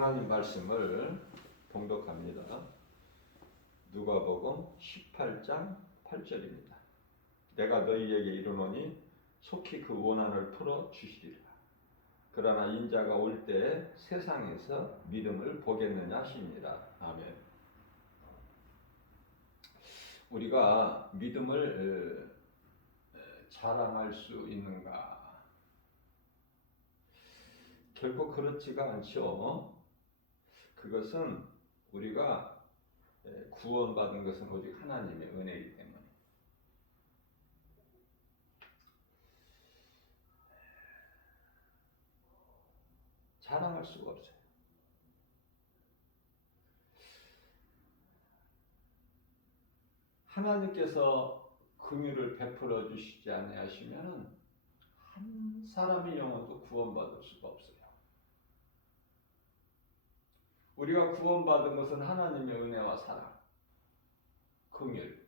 하나님 말씀을 봉독합니다. 누가복음 18장 8절입니다. 내가 너희에게 이르노니 속히 그 원한을 풀어 주시리라. 그러나 인자가 올 때 세상에서 믿음을 보겠느냐 하시니라. 아멘. 우리가 믿음을 자랑할 수 있는가? 결코 그렇지가 않죠. 그것은 우리가 구원받은 것은 오직 하나님의 은혜이기 때문에 자랑할 수가 없어요. 하나님께서 긍휼을 베풀어 주시지 아니하시면 한 사람의 영혼도 구원받을 수가 없어요. 우리가 구원받은 것은 하나님의 은혜와 사랑, 긍휼.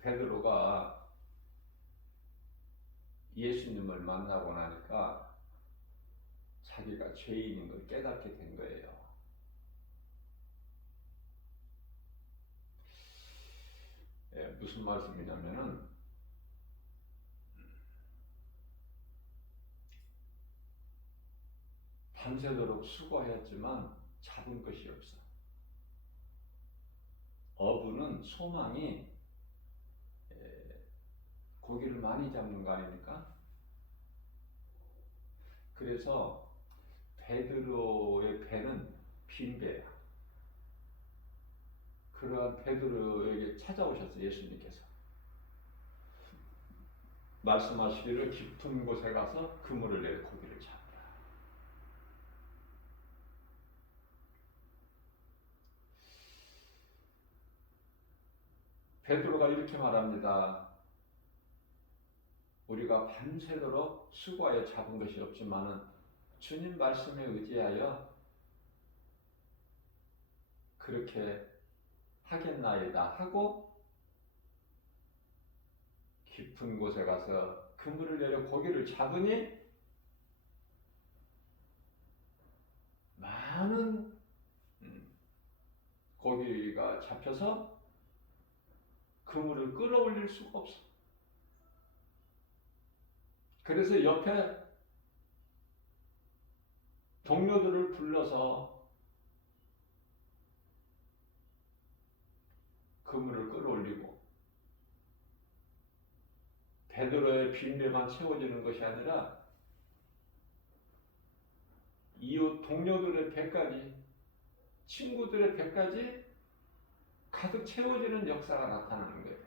베드로가 예수님을 만나고 나니까 자기가 죄인인 걸 깨닫게 된 거예요. 무슨 말씀이냐면은 밤새도록 수고하였지만 잡은 것이 없어. 어부는 소망이 고기를 많이 잡는 거 아닙니까? 그래서 베드로의 배는 빈 배야. 그러한 베드로에게 찾아오셨어요. 예수님께서 말씀하시기를 깊은 곳에 가서 그물을 내려 고기를 잡으라. 베드로가 이렇게 말합니다. 우리가 밤새도록 수고하여 잡은 것이 없지만은 주님 말씀에 의지하여 그렇게 하겠나이다 하고 깊은 곳에 가서 그물을 내려 고기를 잡으니 많은 고기가 잡혀서 그물을 끌어올릴 수가 없어. 그래서 옆에 동료들을 불러서 그물을 끌어올리고 베드로의 빈배만 채워지는 것이 아니라 이웃 동료들의 배까지, 친구들의 배까지 가득 채워지는 역사가 나타나는 거예요.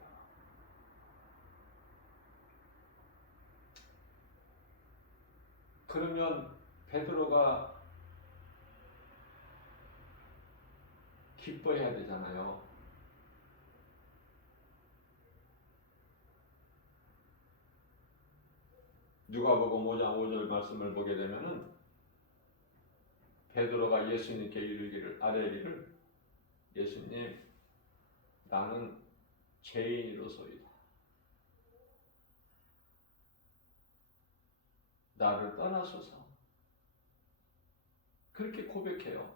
그러면 베드로가 기뻐해야 되잖아요. 누가복음 5장 5절 말씀을 보게 되면은 베드로가 예수님께 아뢰기를 예수님, 나는 죄인으로소이다. 나를 떠나소서. 그렇게 고백해요.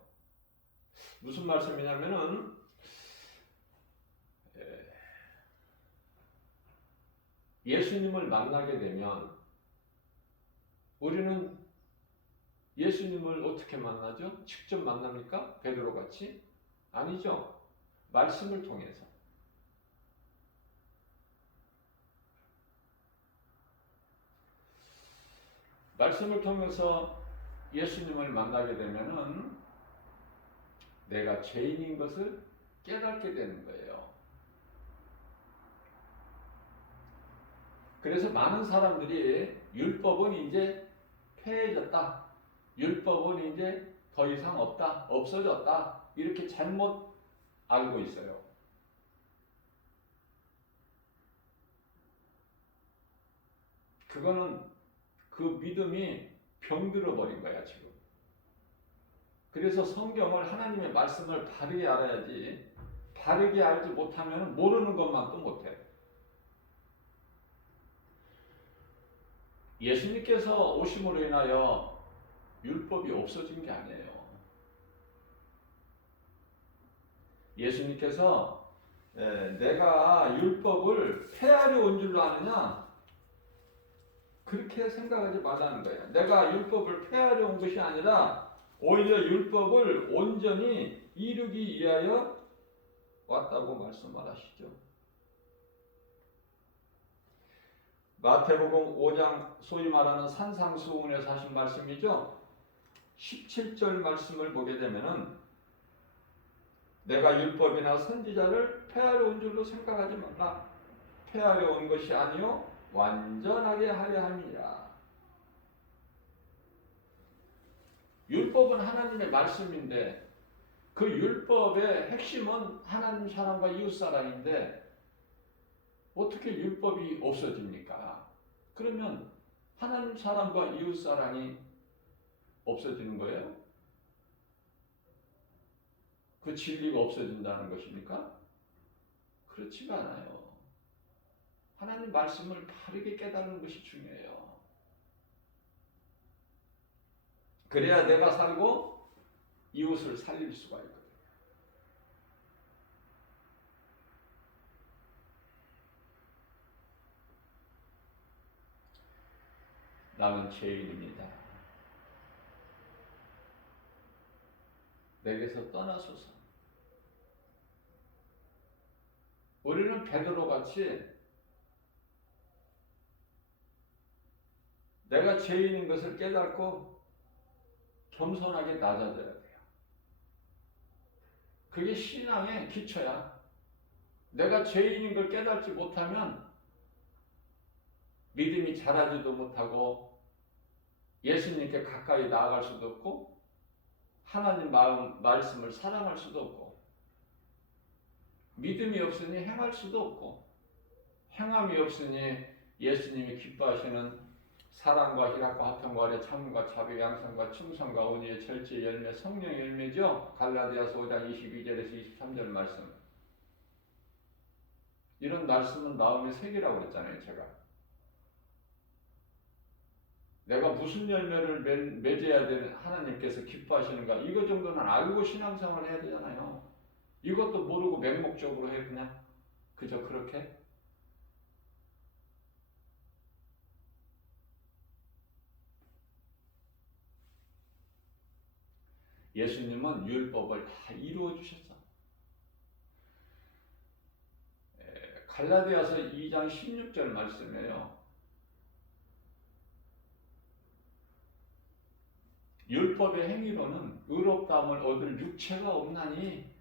무슨 말씀이냐면은 예수님을 만나게 되면 우리는 예수님을 어떻게 만나죠? 직접 만납니까? 베드로 같이? 아니죠. 말씀을 통해서. 말씀을 통해서 예수님을 만나게 되면은 내가 죄인인 것을 깨닫게 되는 거예요. 그래서 많은 사람들이 율법은 이제 폐해졌다. 율법은 이제 더 이상 없다. 없어졌다. 이렇게 잘못 알고 있어요. 그거는 그 믿음이 병들어 버린 거야, 지금. 그래서 성경을, 하나님의 말씀을 바르게 알아야지, 바르게 알지 못하면 모르는 것만 또 못해. 예수님께서 오심으로 인하여 율법이 없어진 게 아니에요. 예수님께서 내가 율법을 폐하려 온 줄로 아느냐? 그렇게 생각하지 말라는 거예요. 내가 율법을 폐하려 온 것이 아니라 오히려 율법을 온전히 이루기 위하여 왔다고 말씀을 하시죠. 마태복음 5장 소위 말하는 산상수훈에서 하신 말씀이죠. 17절 말씀을 보게 되면은 내가 율법이나 선지자를 폐하려 온 줄로 생각하지 말라. 폐하려 온 것이 아니요 완전하게 하려 함이라. 율법은 하나님의 말씀인데 그 율법의 핵심은 하나님 사랑과 이웃 사랑인데 어떻게 율법이 없어집니까? 그러면 하나님 사랑과 이웃 사랑이 없어지는 거예요? 그 진리가 없어진다는 것입니까? 그렇지가 않아요. 하나님 말씀을 바르게 깨달는 것이 중요해요. 그래야 내가 살고 이웃을 살릴 수가 있거든요. 나는 죄인입니다. 내게서 떠나소서. 우리는 베드로 같이 내가 죄인인 것을 깨닫고 겸손하게 낮아져야 돼요. 그게 신앙의 기초야. 내가 죄인인 걸 깨닫지 못하면 믿음이 자라지도 못하고 예수님께 가까이 나아갈 수도 없고 하나님 말씀을 사랑할 수도 없고 믿음이 없으니 행할 수도 없고 행함이 없으니 예수님이 기뻐하시는 사랑과 희락과 화평과 아래 참음과 자비 양성과 충성과 은혜의 절제 열매 성령의 열매죠. 갈라디아서 5장 22절에서 23절 말씀. 이런 말씀은 마음의 색이라고 그랬잖아요. 제가 내가 무슨 열매를 맺어야 되는 하나님께서 기뻐하시는가 이거 정도는 알고 신앙생활을 해야 되잖아요. 이것도 모르고 맹목적으로 해 그냥 그저 그렇게. 예수님은 율법을 다 이루어 주셨어. 갈라디아서 2장 16절 말씀이에요. 율법의 행위로는 의롭다함을 얻을 육체가 없나니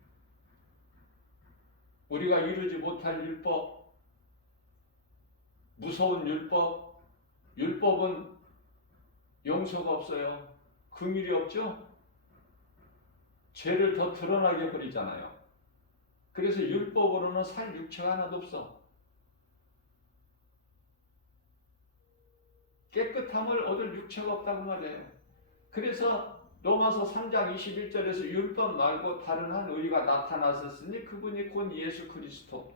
우리가 이루지 못할 율법, 무서운 율법, 율법은 용서가 없어요. 긍휼이 없죠? 죄를 더 드러나게 버리잖아요. 그래서 율법으로는 살 육체가 하나도 없어. 깨끗함을 얻을 육체가 없다고 말해요. 그래서 로마서 3장 21절에서 율법 말고 다른 한 의가 나타났었으니 그분이 곧 예수 그리스도.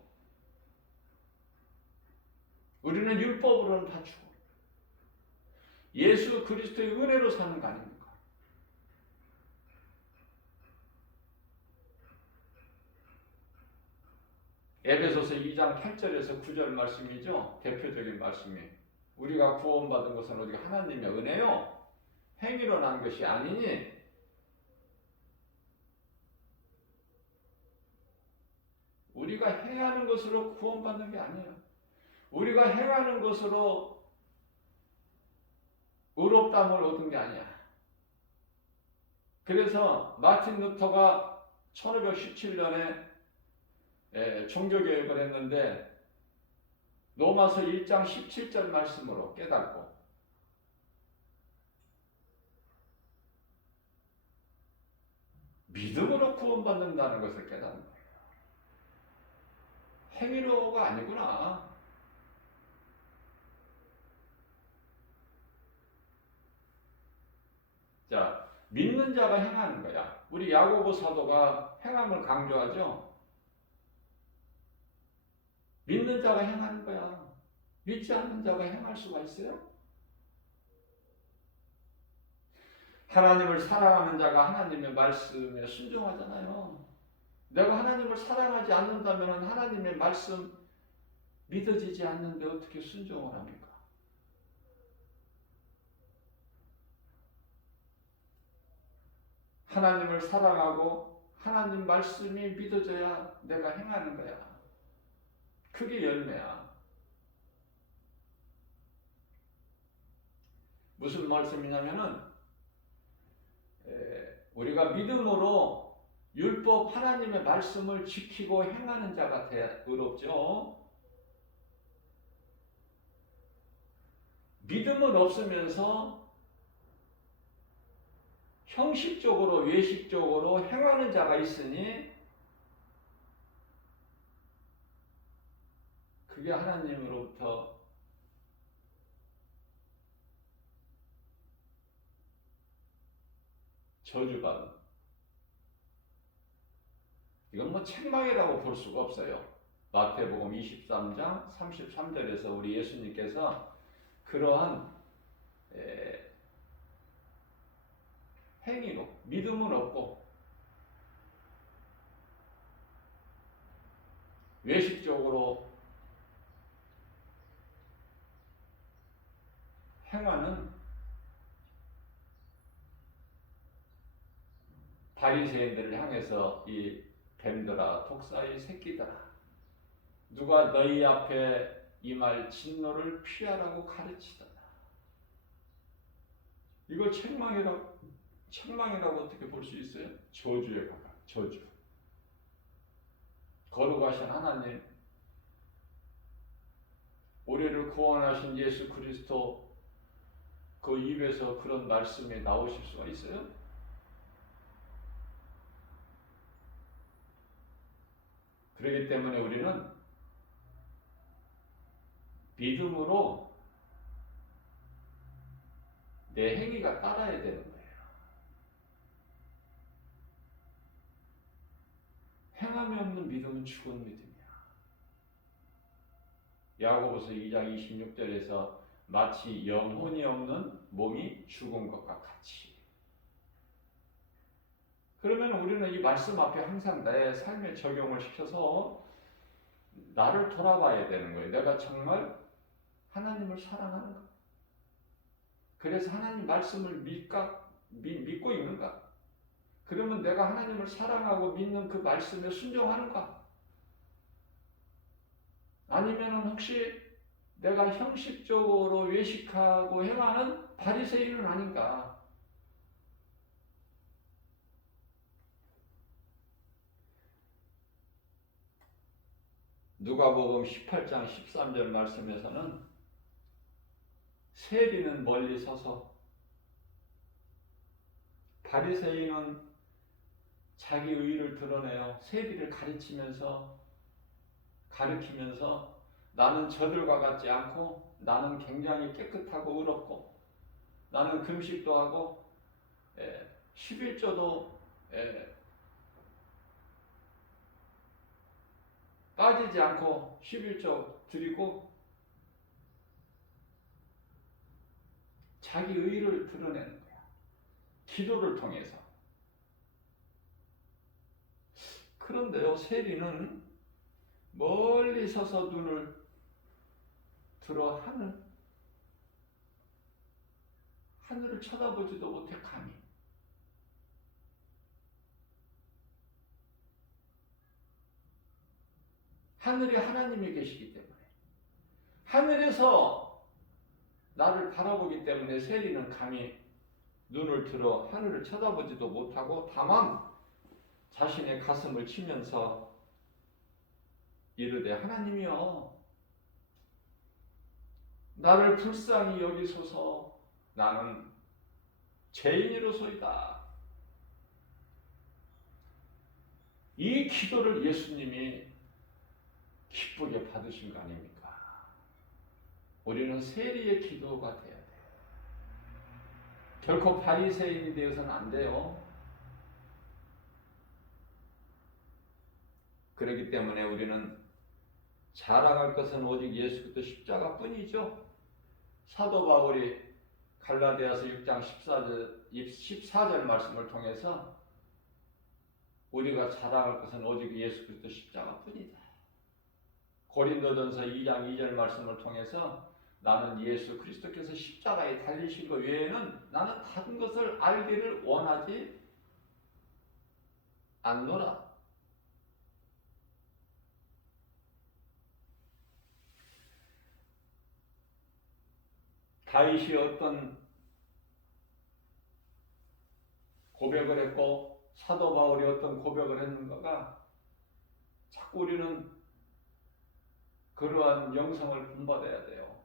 우리는 율법으로는 다 죽어. 예수 그리스도의 은혜로 사는 거 아닙니까? 에베소서 2장 8절에서 9절 말씀이죠. 대표적인 말씀이 우리가 구원받은 것은 어디 하나님의 은혜요. 행위로 난 것이 아니니 우리가 행하는 것으로 구원받는 게 아니에요. 우리가 행하는 것으로 의롭다함을 얻은 게 아니야. 그래서 마틴 루터가 1517년에 종교개혁을 했는데 로마서 1장 17절 말씀으로 깨닫고 믿음으로 구원받는다는 것을 깨닫는 거예요. 행위로가 아니구나. 자, 믿는 자가 행하는 거야. 우리 야고보 사도가 행함을 강조하죠. 믿는 자가 행하는 거야. 믿지 않는 자가 행할 수가 있어요? 하나님을 사랑하는 자가 하나님의 말씀에 순종하잖아요. 내가 하나님을 사랑하지 않는다면 하나님의 말씀 믿어지지 않는데 어떻게 순종을 합니까? 하나님을 사랑하고 하나님 말씀이 믿어져야 내가 행하는 거야. 그게 열매야. 무슨 말씀이냐면은 우리가 믿음으로 율법 하나님의 말씀을 지키고 행하는 자가 의롭죠. 믿음은 없으면서 형식적으로 외식적으로 행하는 자가 있으니 그게 하나님으로부터 저주받은, 이건 뭐 책망이라고 볼 수가 없어요. 마태복음 23장 33절에서 우리 예수님께서 그러한 행위로 믿음은 없고 외식적으로 행하는 바리새인들을 향해서 이 뱀들아 독사의 새끼들아 누가 너희 앞에 임할 진노를 피하라고 가르치더라. 이걸 책망이라고 어떻게 볼 수 있어요? 저주에 가까워. 저주. 거룩하신 하나님, 우리를 구원하신 예수 그리스도 그 입에서 그런 말씀이 나오실 수가 있어요? 그렇기 때문에 우리는 믿음으로 내 행위가 따라야 되는 거예요. 행함이 없는 믿음은 죽은 믿음이야. 야고보서 2장 26절에서 마치 영혼이 없는 몸이 죽은 것과 같이. 그러면 우리는 이 말씀 앞에 항상 내 삶에 적용을 시켜서 나를 돌아봐야 되는 거예요. 내가 정말 하나님을 사랑하는가? 그래서 하나님 말씀을 믿고 있는가? 그러면 내가 하나님을 사랑하고 믿는 그 말씀에 순종하는가? 아니면 혹시 내가 형식적으로 외식하고 행하는 바리새인은 아닌가? 누가복음 18장 13절 말씀에서는 세리는 멀리 서서 바리새인은 자기 의를 드러내어 세리를 가리키면서 나는 저들과 같지 않고 나는 굉장히 깨끗하고 의롭고 나는 금식도 하고 11조도 빠지지 않고 11조 드리고 자기 의를 드러내는 거야. 기도를 통해서. 그런데요, 세리는 멀리 서서 눈을 들어 하늘을 쳐다보지도 못해 감히. 하늘에 하나님이 계시기 때문에 하늘에서 나를 바라보기 때문에 세리는 감히 눈을 들어 하늘을 쳐다보지도 못하고 다만 자신의 가슴을 치면서 이르되 하나님이여 나를 불쌍히 여기소서 나는 죄인이로소이다. 이 기도를 예수님이 기쁘게 받으신 거 아닙니까? 우리는 세리의 기도가 돼야 돼요. 결코 바리새인이 되어서는 안 돼요. 그렇기 때문에 우리는 자랑할 것은 오직 예수 그리스도 십자가뿐이죠. 사도 바울이 갈라디아서 6장 14절 말씀을 통해서 우리가 자랑할 것은 오직 예수 그리스도 십자가뿐이다. 고린도전서 2장 2절 말씀을 통해서 나는 예수 그리스도께서 십자가에 달리신 것 외에는 나는 다른 것을 알기를 원하지 않노라. 다윗이 어떤 고백을 했고 사도 바울이 어떤 고백을 했는가가 자꾸 우리는 그러한 영성을 본받아야 돼요.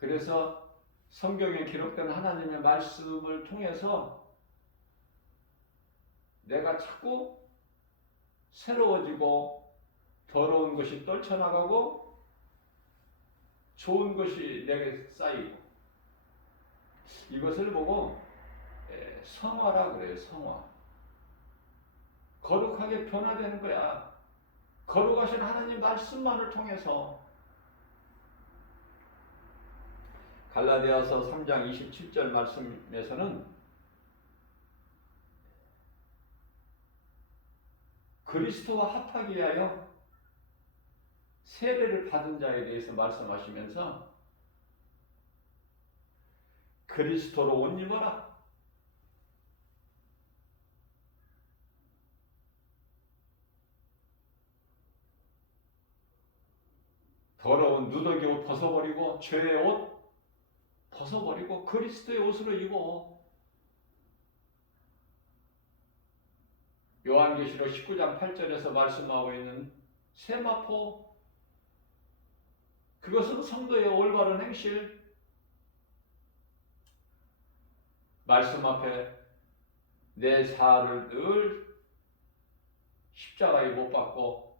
그래서 성경에 기록된 하나님의 말씀을 통해서 내가 자꾸 새로워지고 더러운 것이 떨쳐나가고 좋은 것이 내게 쌓이고 이것을 보고 성화라 그래요. 성화. 거룩하게 변화되는 거야. 거룩하신 하나님 말씀만을 통해서. 갈라디아서 3장 27절 말씀에서는 그리스도와 합하기 위하여 세례를 받은 자에 대해서 말씀하시면서 그리스도로 옷 입어라. 더러운 누더기 옷 벗어버리고 죄의 옷 벗어버리고 그리스도의 옷으로 입어. 요한계시록 19장 8절에서 말씀하고 있는 세마포, 그것은 성도의 올바른 행실. 말씀 앞에 내 자아를 늘 십자가에 못 박고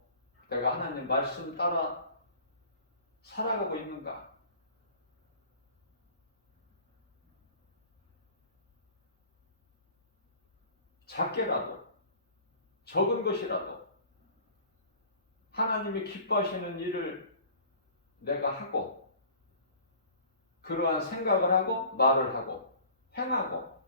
내가 하나님 말씀 따라 살아가고 있는가? 작게라도 적은 것이라도 하나님이 기뻐하시는 일을 내가 하고 그러한 생각을 하고 말을 하고 행하고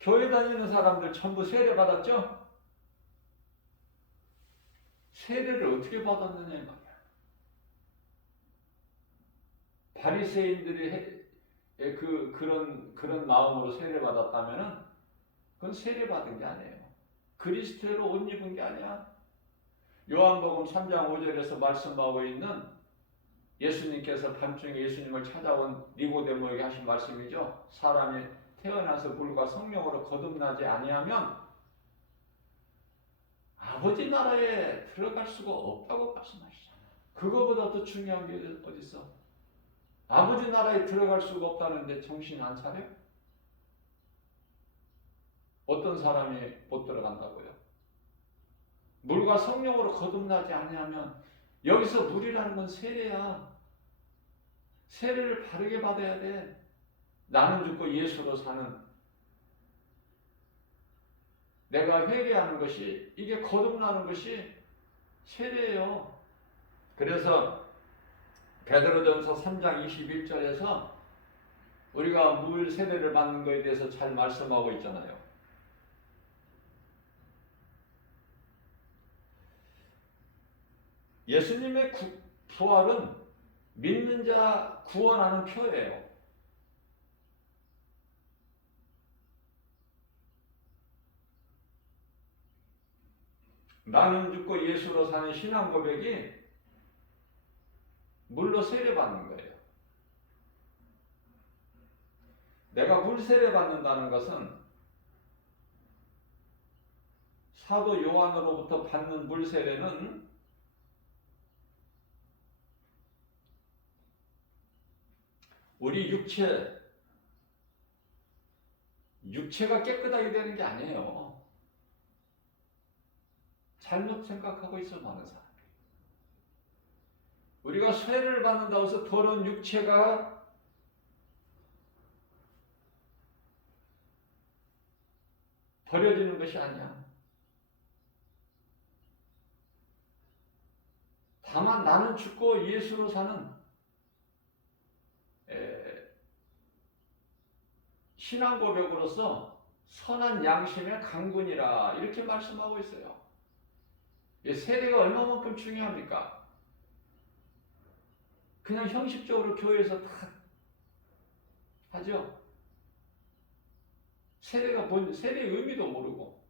교회 다니는 사람들 전부 세례 받았죠? 세례를 어떻게 받았느냐 이 말이야. 바리새인들이 그런 마음으로 세례 받았다면은 그건 세례 받은 게 아니에요. 그리스도로 옷 입은 게 아니야. 요한복음 3장 5절에서 말씀하고 있는 예수님께서 밤중에 예수님을 찾아온 니고데모에게 하신 말씀이죠. 사람이 태어나서 물과 성령으로 거듭나지 아니하면 아버지 나라에 들어갈 수가 없다고 말씀하시잖아요. 그거보다 더 중요한 게 어디 있어? 아버지 나라에 들어갈 수가 없다는데 정신 안 차려? 어떤 사람이 못 들어간다고요? 물과 성령으로 거듭나지 아니하면 여기서 물이라는 건 세례야. 세례를 바르게 받아야 돼. 나는 죽고 예수로 사는 내가 회개하는 것이 이게 거듭나는 것이 세례예요. 그래서 베드로전서 3장 21절에서 우리가 물 세례를 받는 것에 대해서 잘 말씀하고 있잖아요. 예수님의 부활은 믿는 자 구원하는 표예요. 나는 죽고 예수로 사는 신앙 고백이 물로 세례받는 거예요. 내가 물 세례받는다는 것은 사도 요한으로부터 받는 물 세례는 우리 육체가 깨끗하게 되는 게 아니에요. 잘못 생각하고 있어 많은 사람이. 우리가 세례를 받는다고 해서 더러운 육체가 버려지는 것이 아니야. 다만 나는 죽고 예수로 사는 신앙 고백으로서 선한 양심의 강군이라 이렇게 말씀하고 있어요. 세례가 얼마만큼 중요합니까? 그냥 형식적으로 교회에서 다 하죠. 세례의 의미도 모르고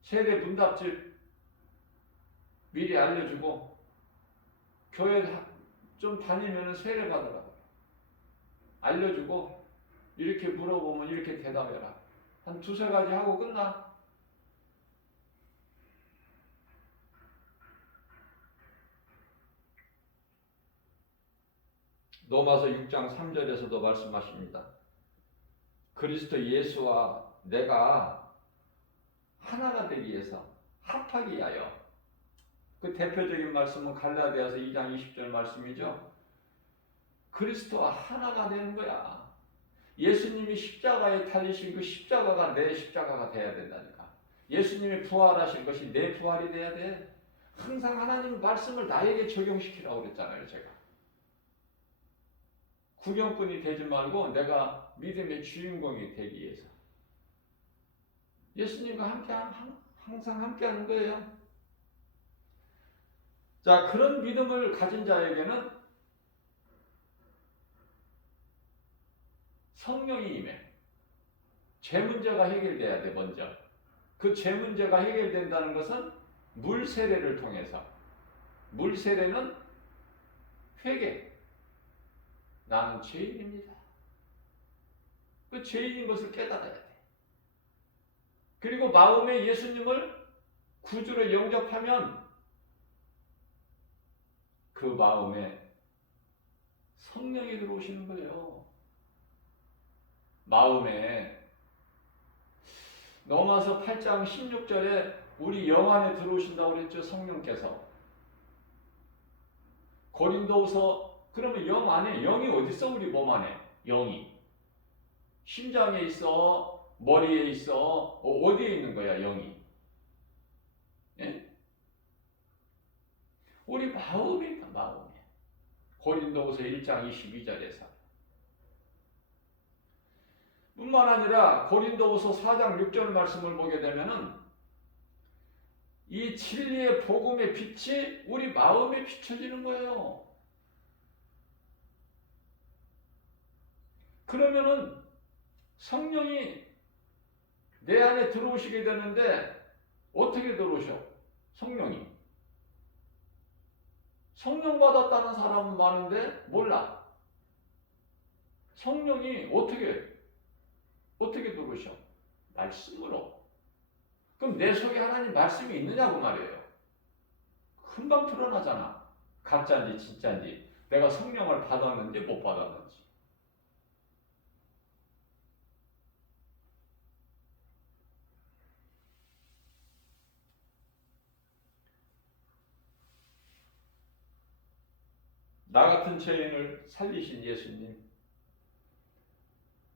세례 문답집 미리 알려주고 교회 좀 다니면 세례 받으라고 알려주고 이렇게 물어보면 이렇게 대답해라. 한 두세 가지 하고 끝나. 로마서 6장 3절에서도 말씀하십니다. 그리스도 예수와 내가 하나가 되기 위해서 합하기 위하여. 그 대표적인 말씀은 갈라디아서 2장 20절 말씀이죠. 그리스도와 하나가 되는 거야. 예수님이 십자가에 달리신 그 십자가가 내 십자가가 돼야 된다니까. 예수님이 부활하신 것이 내 부활이 돼야 돼. 항상 하나님 말씀을 나에게 적용시키라고 그랬잖아요, 제가. 구경꾼이 되지 말고 내가 믿음의 주인공이 되기 위해서. 예수님과 항상 함께하는 거예요. 자, 그런 믿음을 가진 자에게는 성령이 임해. 죄 문제가 해결돼야 돼, 먼저. 그 죄 문제가 해결된다는 것은 물 세례를 통해서. 물 세례는 회개. 나는 죄인입니다. 그 죄인인 것을 깨달아야 돼. 그리고 마음에 예수님을 구주로 영접하면 그 마음에 성령이 들어오시는 거예요. 마음에 로마서 8장 16절에 우리 영 안에 들어오신다고 그랬죠. 성령께서. 고린도후서 그러면 영 안에 영이 어디 있어? 우리 몸 안에 영이 심장에 있어? 머리에 있어? 어디에 있는 거야 영이? 예? 우리 마음에 있다. 마음에. 고린도후서 1장 22절에서 뿐만 아니라 고린도후서 4장 6절 말씀을 보게 되면은 이 진리의 복음의 빛이 우리 마음에 비춰지는 거예요. 그러면은 성령이 내 안에 들어오시게 되는데 어떻게 들어오셔? 성령이. 성령 받았다는 사람은 많은데 몰라. 성령이 어떻게 들어오셔? 말씀으로. 그럼 내 속에 하나님 말씀이 있느냐고 말이에요. 금방 드러나잖아. 가짜인지 진짜인지. 내가 성령을 받았는지 못 받았는지. 나 같은 죄인을 살리신 예수님.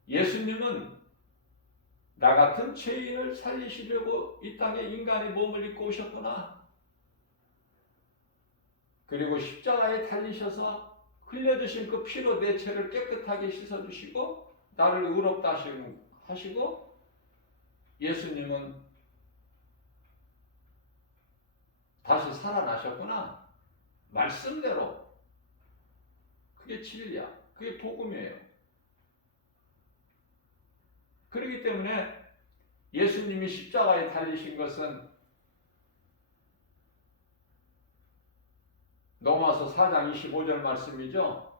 예수님은 나 같은 죄인을 살리시려고 이 땅에 인간의 몸을 입고 오셨구나. 그리고 십자가에 달리셔서 흘려주신 그 피로 내 죄를 깨끗하게 씻어주시고 나를 의롭다 하시고 예수님은 다시 살아나셨구나. 말씀대로. 그게 진리야. 그게 복음이에요. 그렇기 때문에 예수님이 십자가에 달리신 것은 로마서 4장 25절 말씀이죠.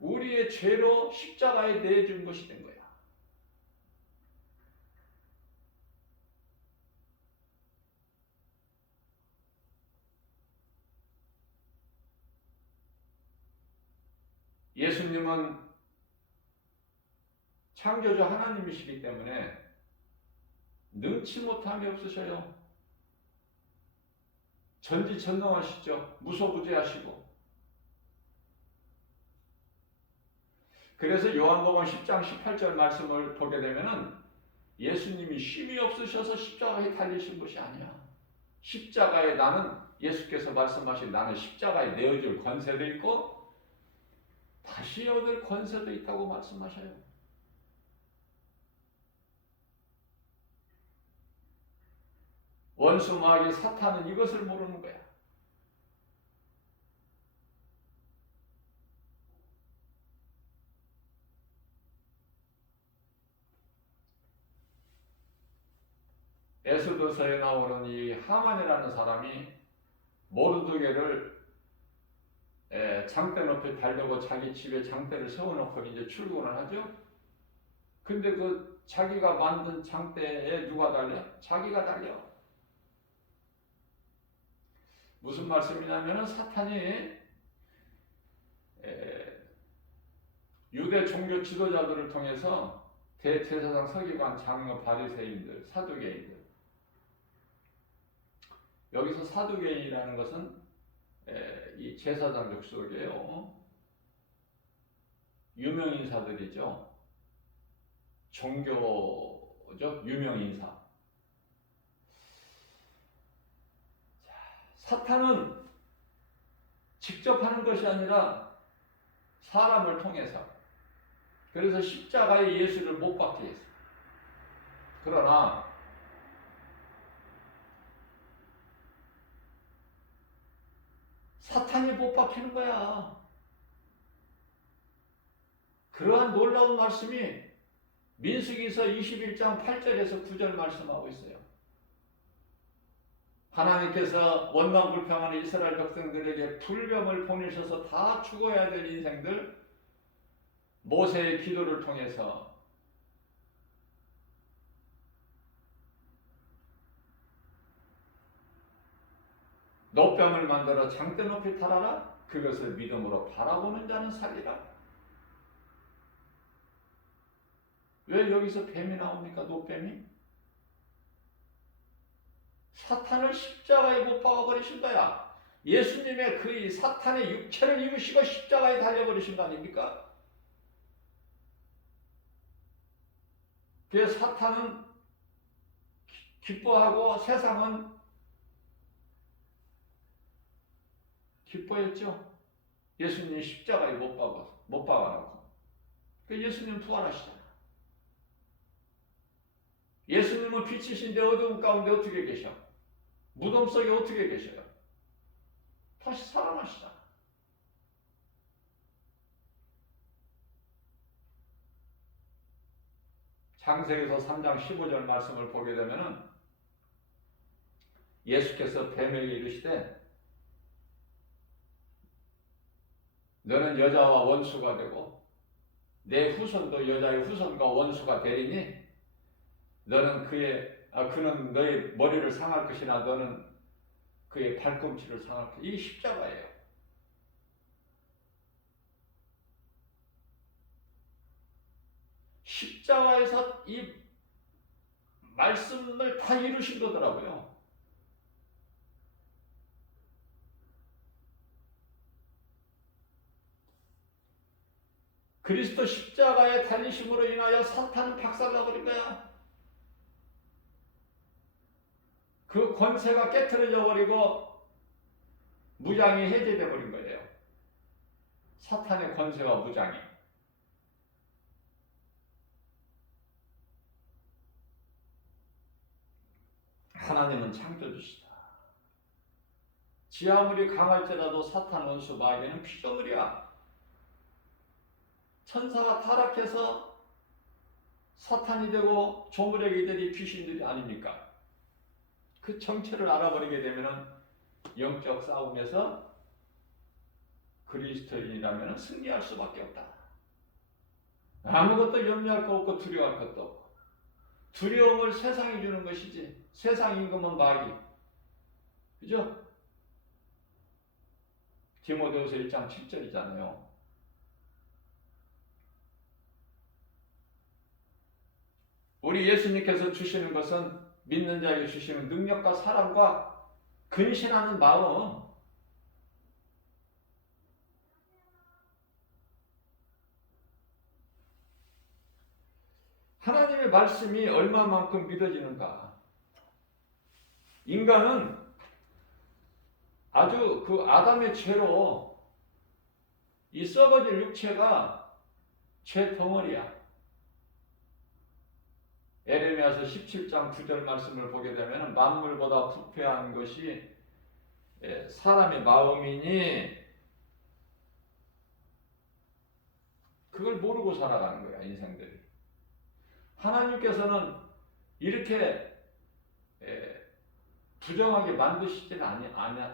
우리의 죄로 십자가에 내준 것이 된 거야. 예수님은 창조주 하나님이시기 때문에 능치 못함이 없으셔요. 전지전능하시죠. 무소부재하시고. 그래서 요한복음 10장 18절 말씀을 보게 되면은 예수님이 쉼이 없으셔서 십자가에 달리신 것이 아니야. 십자가에 나는 예수께서 말씀하신 나는 십자가에 내어질 권세도 있고 다시 얻을 권세도 있다고 말씀하셔요. 원수 마귀 사탄은 이것을 모르는 거야. 에스더서에 나오는 이 하만이라는 사람이 모르드게를 장대 높이 달려고 자기 집에 장대를 세워놓고 이제 출근을 하죠. 근데 그 자기가 만든 장대에 누가 달려? 자기가 달려. 무슨 말씀이냐면 사탄이 유대 종교 지도자들을 통해서 대제사장, 서기관, 장로, 바리새인들, 사두개인들, 여기서 사두개인이라는 것은 이 제사장 족속이에요. 유명인사들이죠. 종교죠. 유명인사. 사탄은 직접 하는 것이 아니라 사람을 통해서. 그래서 십자가에 예수를 못 박게 했어요. 그러나 사탄이 못 박히는 거야. 그러한 놀라운 말씀이 민수기서 21장 8절에서 9절 말씀하고 있어요. 하나님께서 원망불평하는 이스라엘 백성들에게 불병을 보내셔서 다 죽어야 될 인생들, 모세의 기도를 통해서 노병을 만들어 장대 높이 탈하라. 그것을 믿음으로 바라보는 자는 살리라. 왜 여기서 뱀이 나옵니까? 노뱀이? 사탄을 십자가에 못 박아버리신 거야. 예수님의 그 사탄의 육체를 입으시고 십자가에 달려버리신 거 아닙니까? 그래서 사탄은 기뻐하고 세상은 기뻐했죠. 예수님이 십자가에 못 박아놓고. 예수님 부활하시잖아. 예수님은 빛이신데 어두운 가운데 어떻게 계셔? 무덤 속에 어떻게 계셔요? 다시 살아나시잖아. 창세기서 3장 15절 말씀을 보게 되면은 예수께서 뱀에게 이르시되 너는 여자와 원수가 되고 내 후손도 여자의 후손과 원수가 되리니 너는 그는 너의 머리를 상할 것이나 너는 그의 발꿈치를 상할 것이다. 이 십자가예요. 십자가에서 이 말씀을 다 이루신 거더라고요. 그리스도 십자가에 달리심으로 인하여 사탄은 박살나버린 거야. 그 권세가 깨트려져 버리고 무장이 해제되어 버린 거예요. 사탄의 권세와 무장이. 하나님은 창조주시다. 지 아무리 강할지라도 사탄 원수 마귀는 피조물이야. 천사가 타락해서 사탄이 되고 조물의 이들이 귀신들이 아닙니까? 그 정체를 알아버리게 되면 영적 싸움에서 그리스도인이라면 승리할 수밖에 없다. 아무것도 염려할 거 없고 두려워할 것도 없고. 두려움을 세상이 주는 것이지. 세상 임금은 마귀. 그죠? 디모데후서 1장 7절이잖아요. 우리 예수님께서 주시는 것은 믿는 자에게 주시는 능력과 사랑과 근신하는 마음. 하나님의 말씀이 얼마만큼 믿어지는가. 인간은 아주 그 아담의 죄로 이 썩어질 육체가 죄 덩어리야. 에레미야서 17장 9절 말씀을 보게 되면 만물보다 부패한 것이 사람의 마음이니 그걸 모르고 살아가는 거야, 인생들이. 하나님께서는 이렇게 부정하게 만드시지는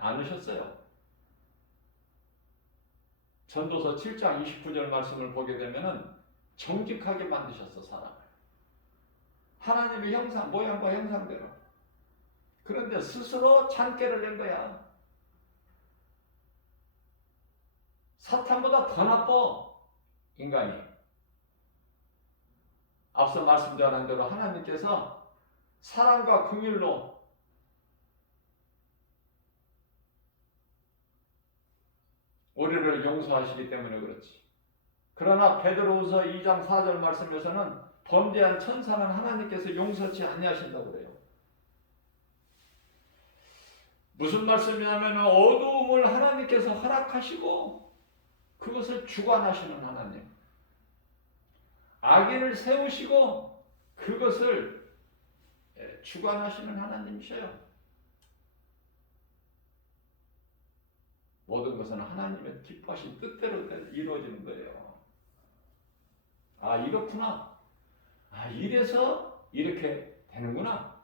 않으셨어요. 전도서 7장 29절 말씀을 보게 되면 정직하게 만드셨어, 사람을. 하나님의 형상, 모양과 형상대로. 그런데 스스로 잔꾀를 낸 거야. 사탄보다 더 나빠, 인간이. 앞서 말씀드린 대로 하나님께서 사랑과 긍휼로 우리를 용서하시기 때문에 그렇지. 그러나 베드로후서 2장 4절 말씀에서는 범죄한 천사는 하나님께서 용서치 아니하신다고 그래요. 무슨 말씀이냐면 어두움을 하나님께서 허락하시고 그것을 주관하시는 하나님. 악인을 세우시고 그것을 주관하시는 하나님이셔요. 모든 것은 하나님의 기뻐하신 뜻대로 이루어지는 거예요. 아, 이렇구나. 아, 이래서 이렇게 되는구나.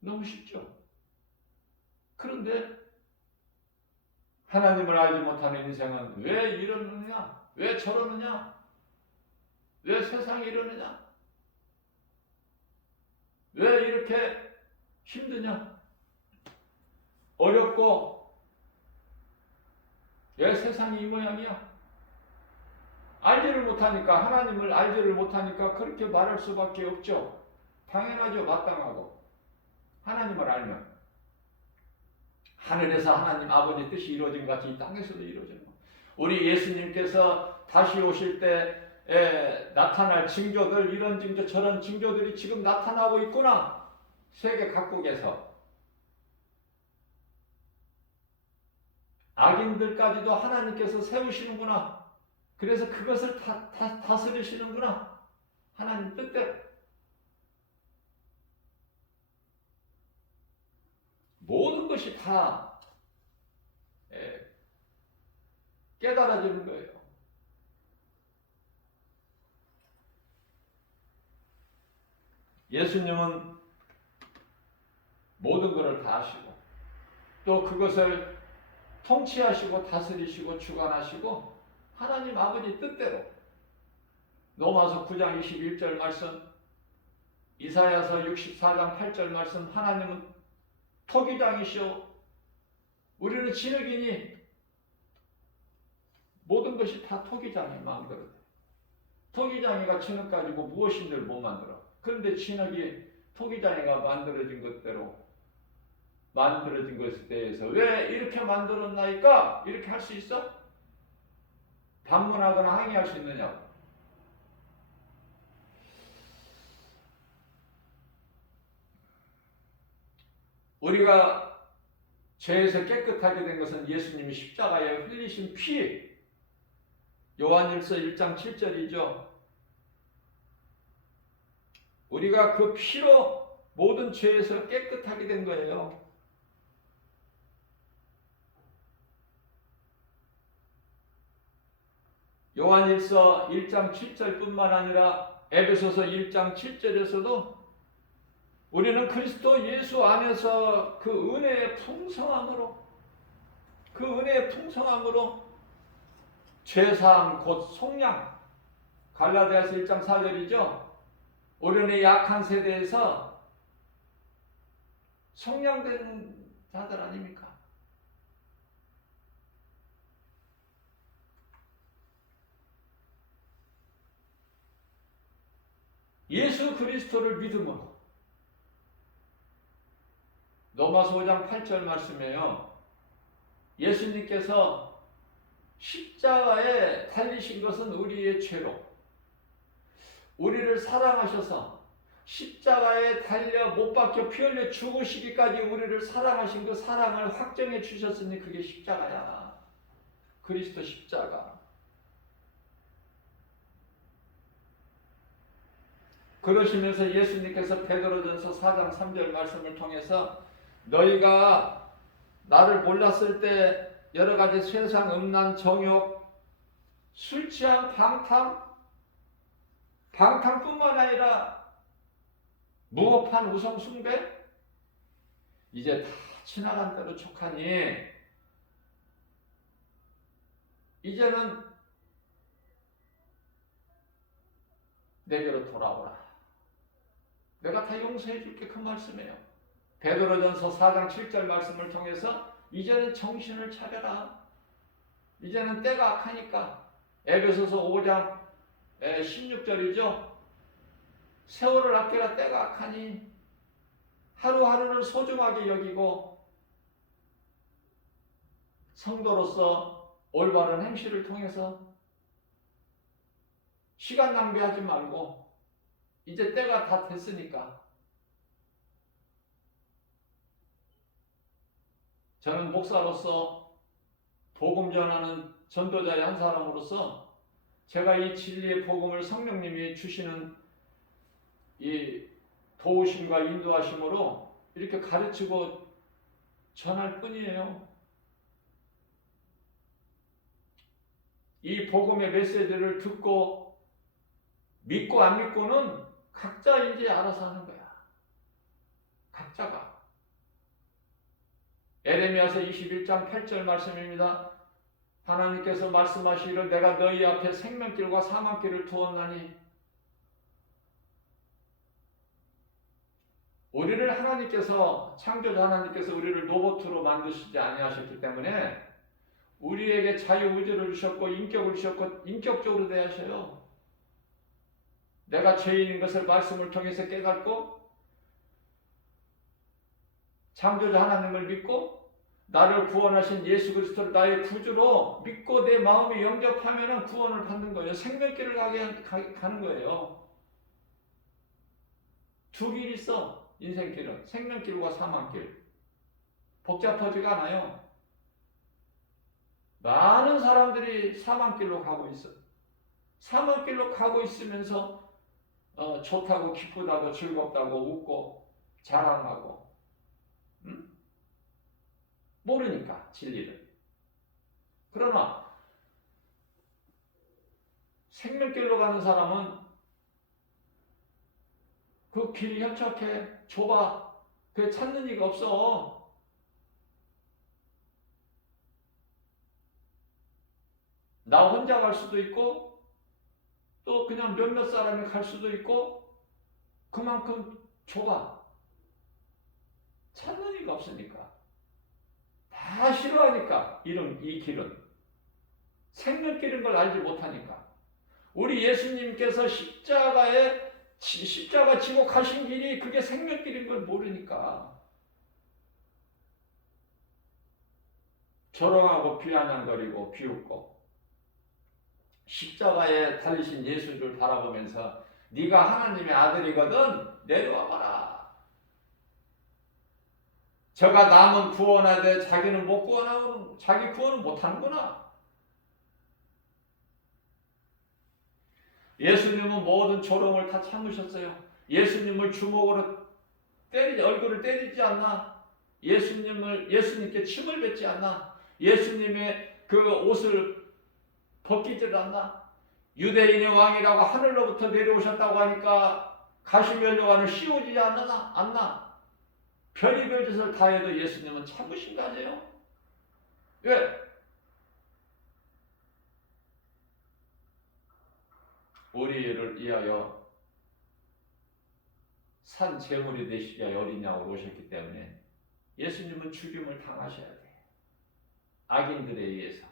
너무 쉽죠? 그런데 하나님을 알지 못하는 인생은 왜 이러느냐? 왜 저러느냐? 왜 세상이 이러느냐? 왜 이렇게 힘드냐? 어렵고 왜 세상이 이 모양이야? 알지를 못하니까, 하나님을 알지를 못하니까 그렇게 말할 수밖에 없죠. 당연하죠. 마땅하고. 하나님을 알면 하늘에서 하나님 아버지 뜻이 이루어진 것 같이 이 땅에서도 이루어지는 거예요. 우리 예수님께서 다시 오실 때 나타날 징조들, 이런 징조 저런 징조들이 지금 나타나고 있구나. 세계 각국에서. 악인들까지도 하나님께서 세우시는구나. 그래서 그것을 다스리시는구나. 하나님 뜻대로. 모든 것이 다 깨달아지는 거예요. 예수님은 모든 것을 다 아시고 또 그것을 통치하시고 다스리시고 주관하시고 하나님 아버지 뜻대로. 로마서 9장 21절 말씀, 이사야서 64장 8절 말씀, 하나님은 토기장이시오. 우리는 진흙이니 모든 것이 다 토기장이 마음대로 돼. 토기장이가 진흙 가지고 무엇인들 못 만들어. 그런데 진흙이 토기장이가 만들어진 것대로 만들어진 것에 대해서 왜 이렇게 만들었나이까? 이렇게 할 수 있어? 반문하거나 항의할 수 있느냐고. 우리가 죄에서 깨끗하게 된 것은 예수님이 십자가에 흘리신 피, 요한일서 1장 7절이죠. 우리가 그 피로 모든 죄에서 깨끗하게 된 거예요. 요한일서 1장 7절뿐만 아니라 에베소서 1장 7절에서도 우리는 그리스도 예수 안에서 그 은혜의 풍성함으로 죄사함 곧 속량, 갈라디아서 1장 4절이죠. 우리는 약한 세대에서 속량된 자들 아닙니까? 예수 그리스도를 믿음으로. 로마서 5장 8절 말씀에요. 예수님께서 십자가에 달리신 것은 우리의 죄로 우리를 사랑하셔서 십자가에 달려 못 박혀 피 흘려 죽으시기까지 우리를 사랑하신 그 사랑을 확정해 주셨으니 그게 십자가야. 그리스도 십자가. 그러시면서 예수님께서 베드로전서 4장 3절 말씀을 통해서 너희가 나를 몰랐을 때 여러 가지 세상 음란 정욕 술 취한 방탕뿐만 아니라 무법한 우상 숭배 이제 다 지나간 대로 촉하니 이제는 내게로 돌아오라. 내가 다 용서해 줄게. 그 말씀이에요. 베드로전서 4장 7절 말씀을 통해서 이제는 정신을 차려라. 이제는 때가 악하니까. 에베소서 5장 16절이죠. 세월을 아끼라 때가 악하니 하루하루를 소중하게 여기고 성도로서 올바른 행실을 통해서 시간 낭비하지 말고 이제 때가 다 됐으니까 저는 목사로서 복음 전하는 전도자의 한 사람으로서 제가 이 진리의 복음을 성령님이 주시는 이 도우심과 인도하심으로 이렇게 가르치고 전할 뿐이에요. 이 복음의 메시지를 듣고 믿고 안 믿고는 각자 이제 알아서 하는 거야. 각자가. 에레미야서 21장 8절 말씀입니다. 하나님께서 말씀하시기를 내가 너희 앞에 생명길과 사망길을 두었나니 우리를 하나님께서 창조자 하나님께서 우리를 로봇으로 만드시지 아니하셨기 때문에 우리에게 자유의지를 주셨고 인격을 주셨고 인격적으로 대하셔요. 내가 죄인인 것을 말씀을 통해서 깨닫고 창조자 하나님을 믿고 나를 구원하신 예수 그리스도를 나의 구주로 믿고 내 마음에 영접하면 구원을 받는 거예요. 생명길을 가는 거예요. 두 길이 있어. 인생길은 생명길과 사망길. 복잡하지가 않아요. 많은 사람들이 사망길로 가고 있어. 사망길로 가고 있으면서 좋다고 기쁘다고 즐겁다고 웃고 자랑하고 모르니까 진리를. 그러나 생명길로 가는 사람은 그 길이 협착해 좁아. 그게 찾는 이가 없어. 나 혼자 갈 수도 있고 또 그냥 몇몇 사람이 갈 수도 있고 그만큼 좁아. 찾는 이가 없으니까. 다 싫어하니까 이 길은. 생명길인 걸 알지 못하니까. 우리 예수님께서 십자가 지고 가신 길이 그게 생명길인 걸 모르니까 조롱하고 비아냥거리고 비웃고 십자가에 달리신 예수를 바라보면서 네가 하나님의 아들이거든 내려와 봐라. 저가 남은 구원하되 자기는 못 구원하고 자기 구원은 못하는구나. 예수님은 모든 조롱을 다 참으셨어요. 예수님을 주먹으로 얼굴을 때리지 않나? 예수님께 침을 뱉지 않나? 예수님의 그 옷을 벗기질 않나? 유대인의 왕이라고 하늘로부터 내려오셨다고 하니까 가시면류관을 씌우지 않나? 별의별 짓을 다 해도 예수님은 참으신 거 아니에요? 왜? 우리를 위하여 산 제물이 되시기 위하여 어린 양으로 오셨기 때문에 예수님은 죽임을 당하셔야 돼. 악인들에 의해서.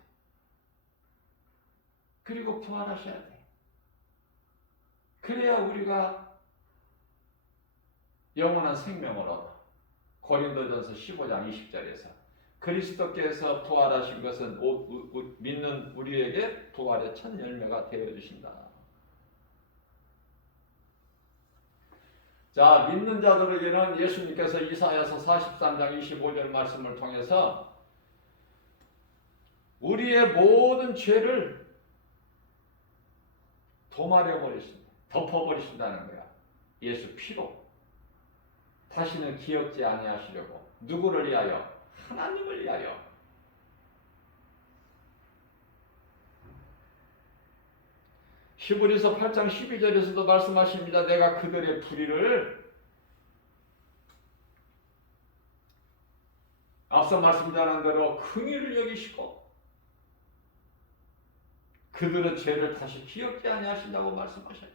그리고 부활하셔야 돼. 그래야 우리가 영원한 생명을 얻어. 고린도전서 15장 20절에서 그리스도께서 부활하신 것은 믿는 우리에게 부활의 첫 열매가 되어주신다. 자, 믿는 자들에게는 예수님께서 이사야서 43장 25절 말씀을 통해서 우리의 모든 죄를 도말해버리신다. 덮어버리신다는 거야. 예수 피로. 다시는 기억지 아니하시려고. 누구를 위하여? 하나님을 위하여. 히브리서 8장 12절에서도 말씀하십니다. 내가 그들의 불의를 앞서 말씀드린 대로 긍휼을 여기시고 그들의 죄를 다시 기억지 아니하신다고 말씀하셔요.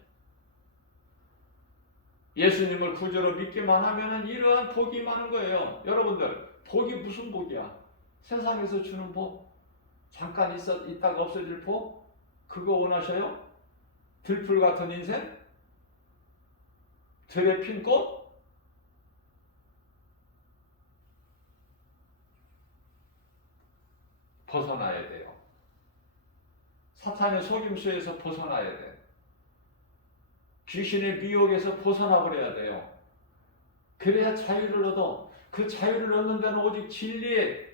예수님을 구주로 믿기만 하면 이러한 복이 많은 거예요. 여러분들, 복이 무슨 복이야? 세상에서 주는 복? 잠깐 있다가 없어질 복? 그거 원하셔요? 들풀 같은 인생? 들에 핀 꽃? 벗어나야 돼요. 사탄의 속임수에서 벗어나야 돼. 귀신의 미혹에서 벗어나 버려야 돼요. 그래야 자유를 얻어. 그 자유를 얻는 데는 오직 진리의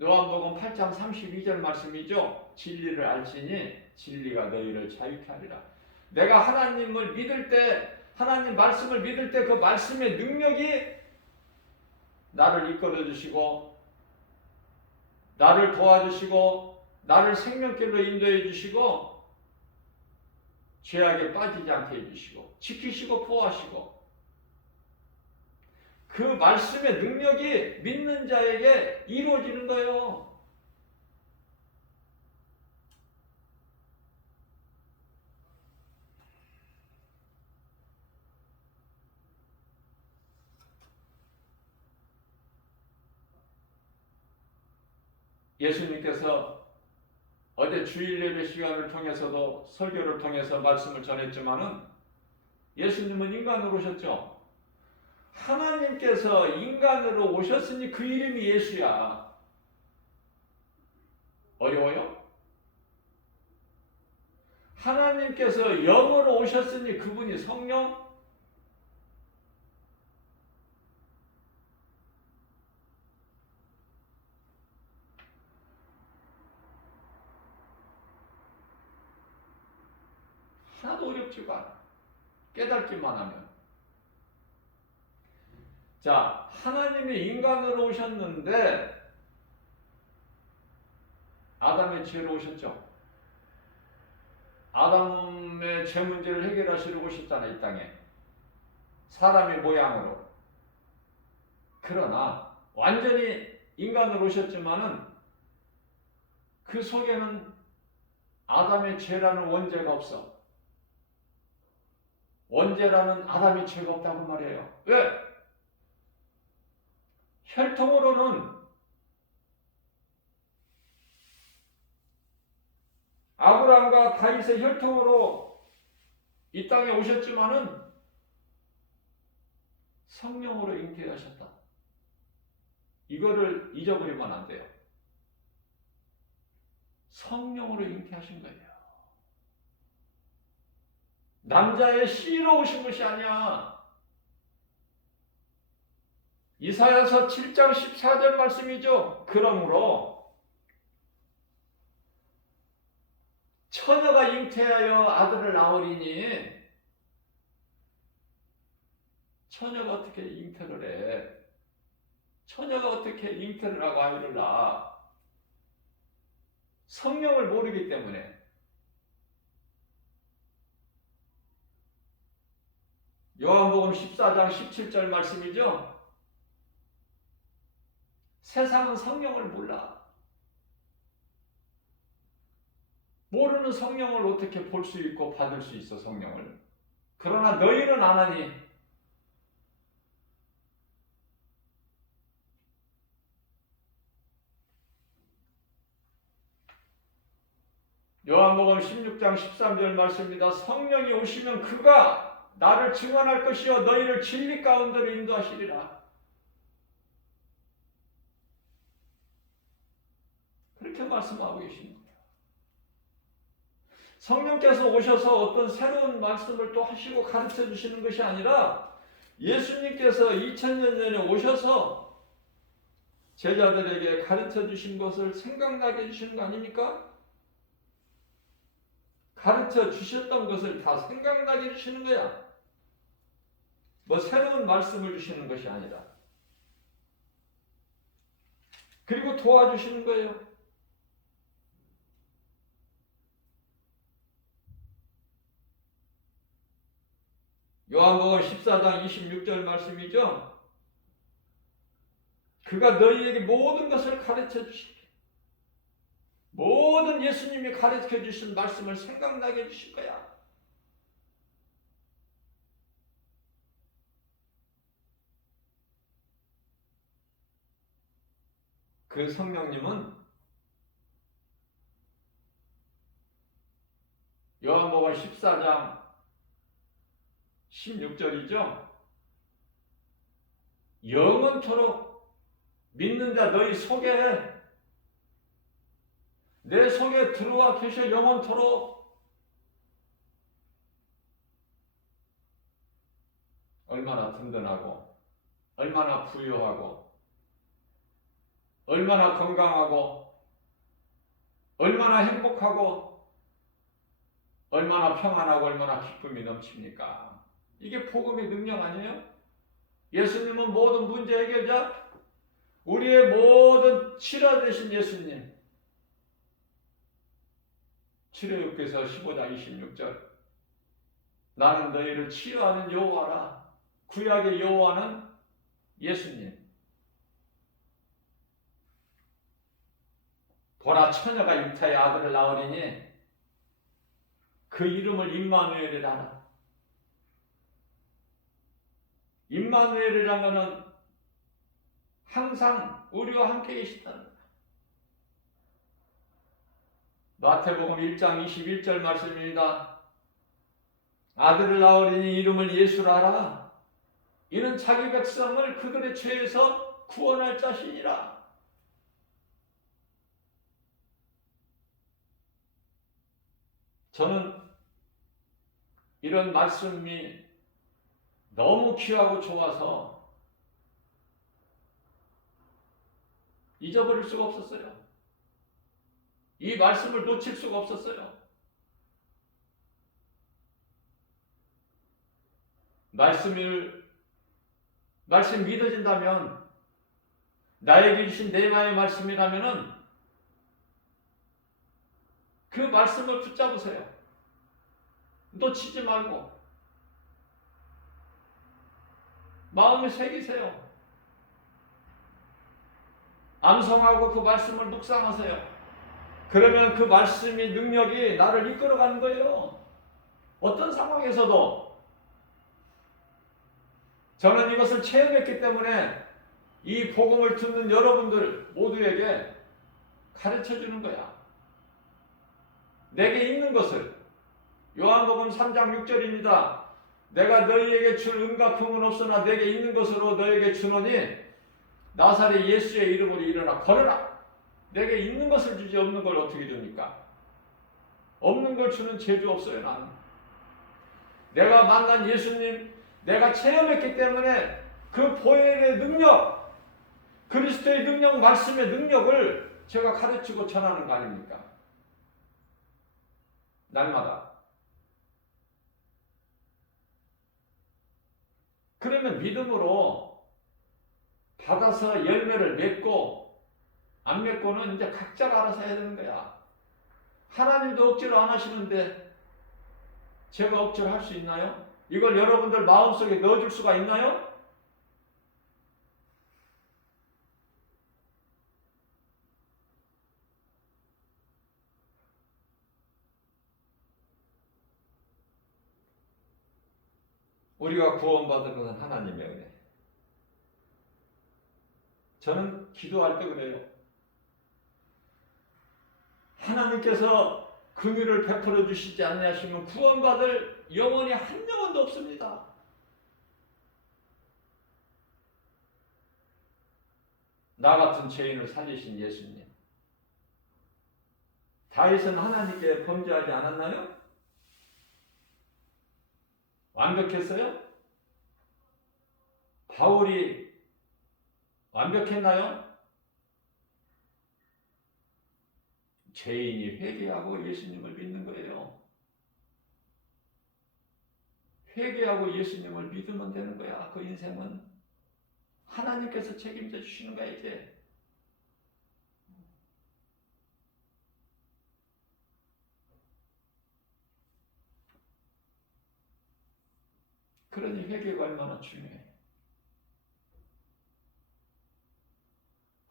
요한복음 8장 32절 말씀이죠. 진리를 알지니 진리가 너희를 자유케 하리라. 내가 하나님을 믿을 때, 하나님 말씀을 믿을 때 그 말씀의 능력이 나를 이끌어 주시고 나를 도와주시고 나를 생명길로 인도해 주시고 죄악에 빠지지 않게 해주시고 지키시고 보호하시고 그 말씀의 능력이 믿는 자에게 이루어지는 거예요. 예수님께서 어제 주일 예배 시간을 통해서도 설교를 통해서 말씀을 전했지만은 예수님은 인간으로 오셨죠. 하나님께서 인간으로 오셨으니 그 이름이 예수야. 어려워요? 하나님께서 영으로 오셨으니 그분이 성령? 하나도 어렵지가 않아. 깨닫기만 하면. 자, 하나님이 인간으로 오셨는데 아담의 죄로 오셨죠. 아담의 죄 문제를 해결하시려고 오셨잖아요, 이 땅에. 사람의 모양으로. 그러나 완전히 인간으로 오셨지만은 그 속에는 아담의 죄라는 원죄가 없어. 원죄라는 아담의 죄가 없다고 말이에요. 왜? 혈통으로는 아브라함과 다윗의 혈통으로 이 땅에 오셨지만은 성령으로 잉태하셨다. 이거를 잊어버리면 안 돼요. 성령으로 잉태하신 거예요. 남자의 씨로 오신 것이 아니야. 이사야서 7장 14절 말씀이죠. 그러므로 처녀가 잉태하여 아들을 낳으리니 처녀가 어떻게 잉태를 해? 처녀가 어떻게 잉태를 하고 아이를 낳아? 성령을 모르기 때문에. 요한복음 14장 17절 말씀이죠. 세상은 성령을 몰라. 모르는 성령을 어떻게 볼 수 있고 받을 수 있어, 성령을. 그러나 너희는 아나니 요한복음 16장 13절 말씀입니다. 성령이 오시면 그가 나를 증언할 것이요 너희를 진리 가운데로 인도하시리라. 그렇게 말씀하고 계십니다. 성령께서 오셔서 어떤 새로운 말씀을 또 하시고 가르쳐 주시는 것이 아니라 예수님께서 2000년 전에 오셔서 제자들에게 가르쳐 주신 것을 생각나게 해주시는 거 아닙니까? 가르쳐 주셨던 것을 다 생각나게 해주시는 거야. 뭐 새로운 말씀을 주시는 것이 아니라. 그리고 도와주시는 거예요. 요한복음 14장 26절 말씀이죠. 그가 너희에게 모든 것을 가르쳐 주시게. 모든 예수님이 가르쳐 주신 말씀을 생각나게 해주실 거야. 그 성령님은 요한복음 14장 16절이죠. 영원토록 믿는 자 너희 속에 내 속에 들어와 계셔 영원토록. 얼마나 든든하고 얼마나 부유하고 얼마나 건강하고 얼마나 행복하고 얼마나 평안하고 얼마나 기쁨이 넘칩니까? 이게 복음의 능력 아니에요? 예수님은 모든 문제 해결자, 우리의 모든 치료 되신 예수님. 치료육께서 15장 26절 나는 너희를 치료하는 여호와라. 구약의 여호와는 예수님. 보라 처녀가 잉타의 아들을 낳으리니 그 이름을 임마누엘이라 하라. 임마누엘이라는 것은 항상 우리와 함께 계시다는 거다. 마태복음 1장 21절 말씀입니다. 아들을 낳으리니 이름을 예수라 하라. 이는 자기 백성을 그들의 죄에서 구원할 자신이라. 저는 이런 말씀이 너무 귀하고 좋아서 잊어버릴 수가 없었어요. 이 말씀을 놓칠 수가 없었어요. 말씀 믿어진다면, 나에게 주신 내마의 말씀이라면은 그 말씀을 붙잡으세요. 놓치지 말고 마음에 새기세요. 암송하고 그 말씀을 묵상하세요. 그러면 그 말씀의 능력이 나를 이끌어가는 거예요. 어떤 상황에서도. 저는 이것을 체험했기 때문에 이 복음을 듣는 여러분들 모두에게 가르쳐주는 거야. 내게 있는 것을. 요한복음 3장 6절입니다. 내가 너희에게 줄 은과 금은 없으나 내게 있는 것으로 너희에게 주노니 나사렛 예수의 이름으로 일어나 걸어라. 내게 있는 것을 주지 없는 걸 어떻게 줍니까? 없는 걸 주는 재주 없어요. 나는. 내가 만난 예수님, 내가 체험했기 때문에 그 보혈의 능력, 그리스도의 능력, 말씀의 능력을 제가 가르치고 전하는 거 아닙니까? 날마다. 그러면 믿음으로 받아서 열매를 맺고 안 맺고는 이제 각자가 알아서 해야 되는 거야. 하나님도 억지로 안 하시는데 제가 억지로 할 수 있나요? 이걸 여러분들 마음속에 넣어줄 수가 있나요? 우리가 구원받은 것은 하나님의 은혜. 저는 기도할 때 그래요. 하나님께서 긍휼을 베풀어 주시지 않으시면 구원받을 영혼이 한 영혼도 없습니다. 나 같은 죄인을 살리신 예수님. 다윗은 하나님께 범죄하지 않았나요? 완벽했어요? 바울이 완벽했나요? 죄인이 회개하고 예수님을 믿는 거예요. 회개하고 예수님을 믿으면 되는 거야. 그 인생은 하나님께서 책임져 주시는 거야 이제. 그러니 회개가 얼마나 중요해.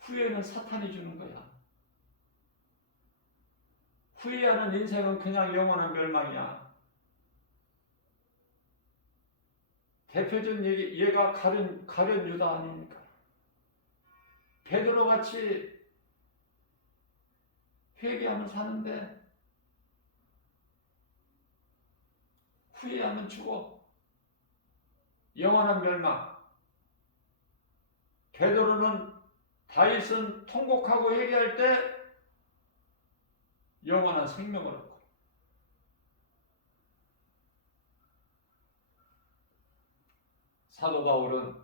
후회는 사탄이 주는 거야. 후회하는 인생은 그냥 영원한 멸망이야. 대표적인 얘가 가련 유다 아닙니까? 베드로 같이 회개하면 사는데 후회하면 죽어. 영원한 멸망. 베드로는 다윗은 통곡하고 회개할 때 영원한 생명을 얻고, 사도 바울은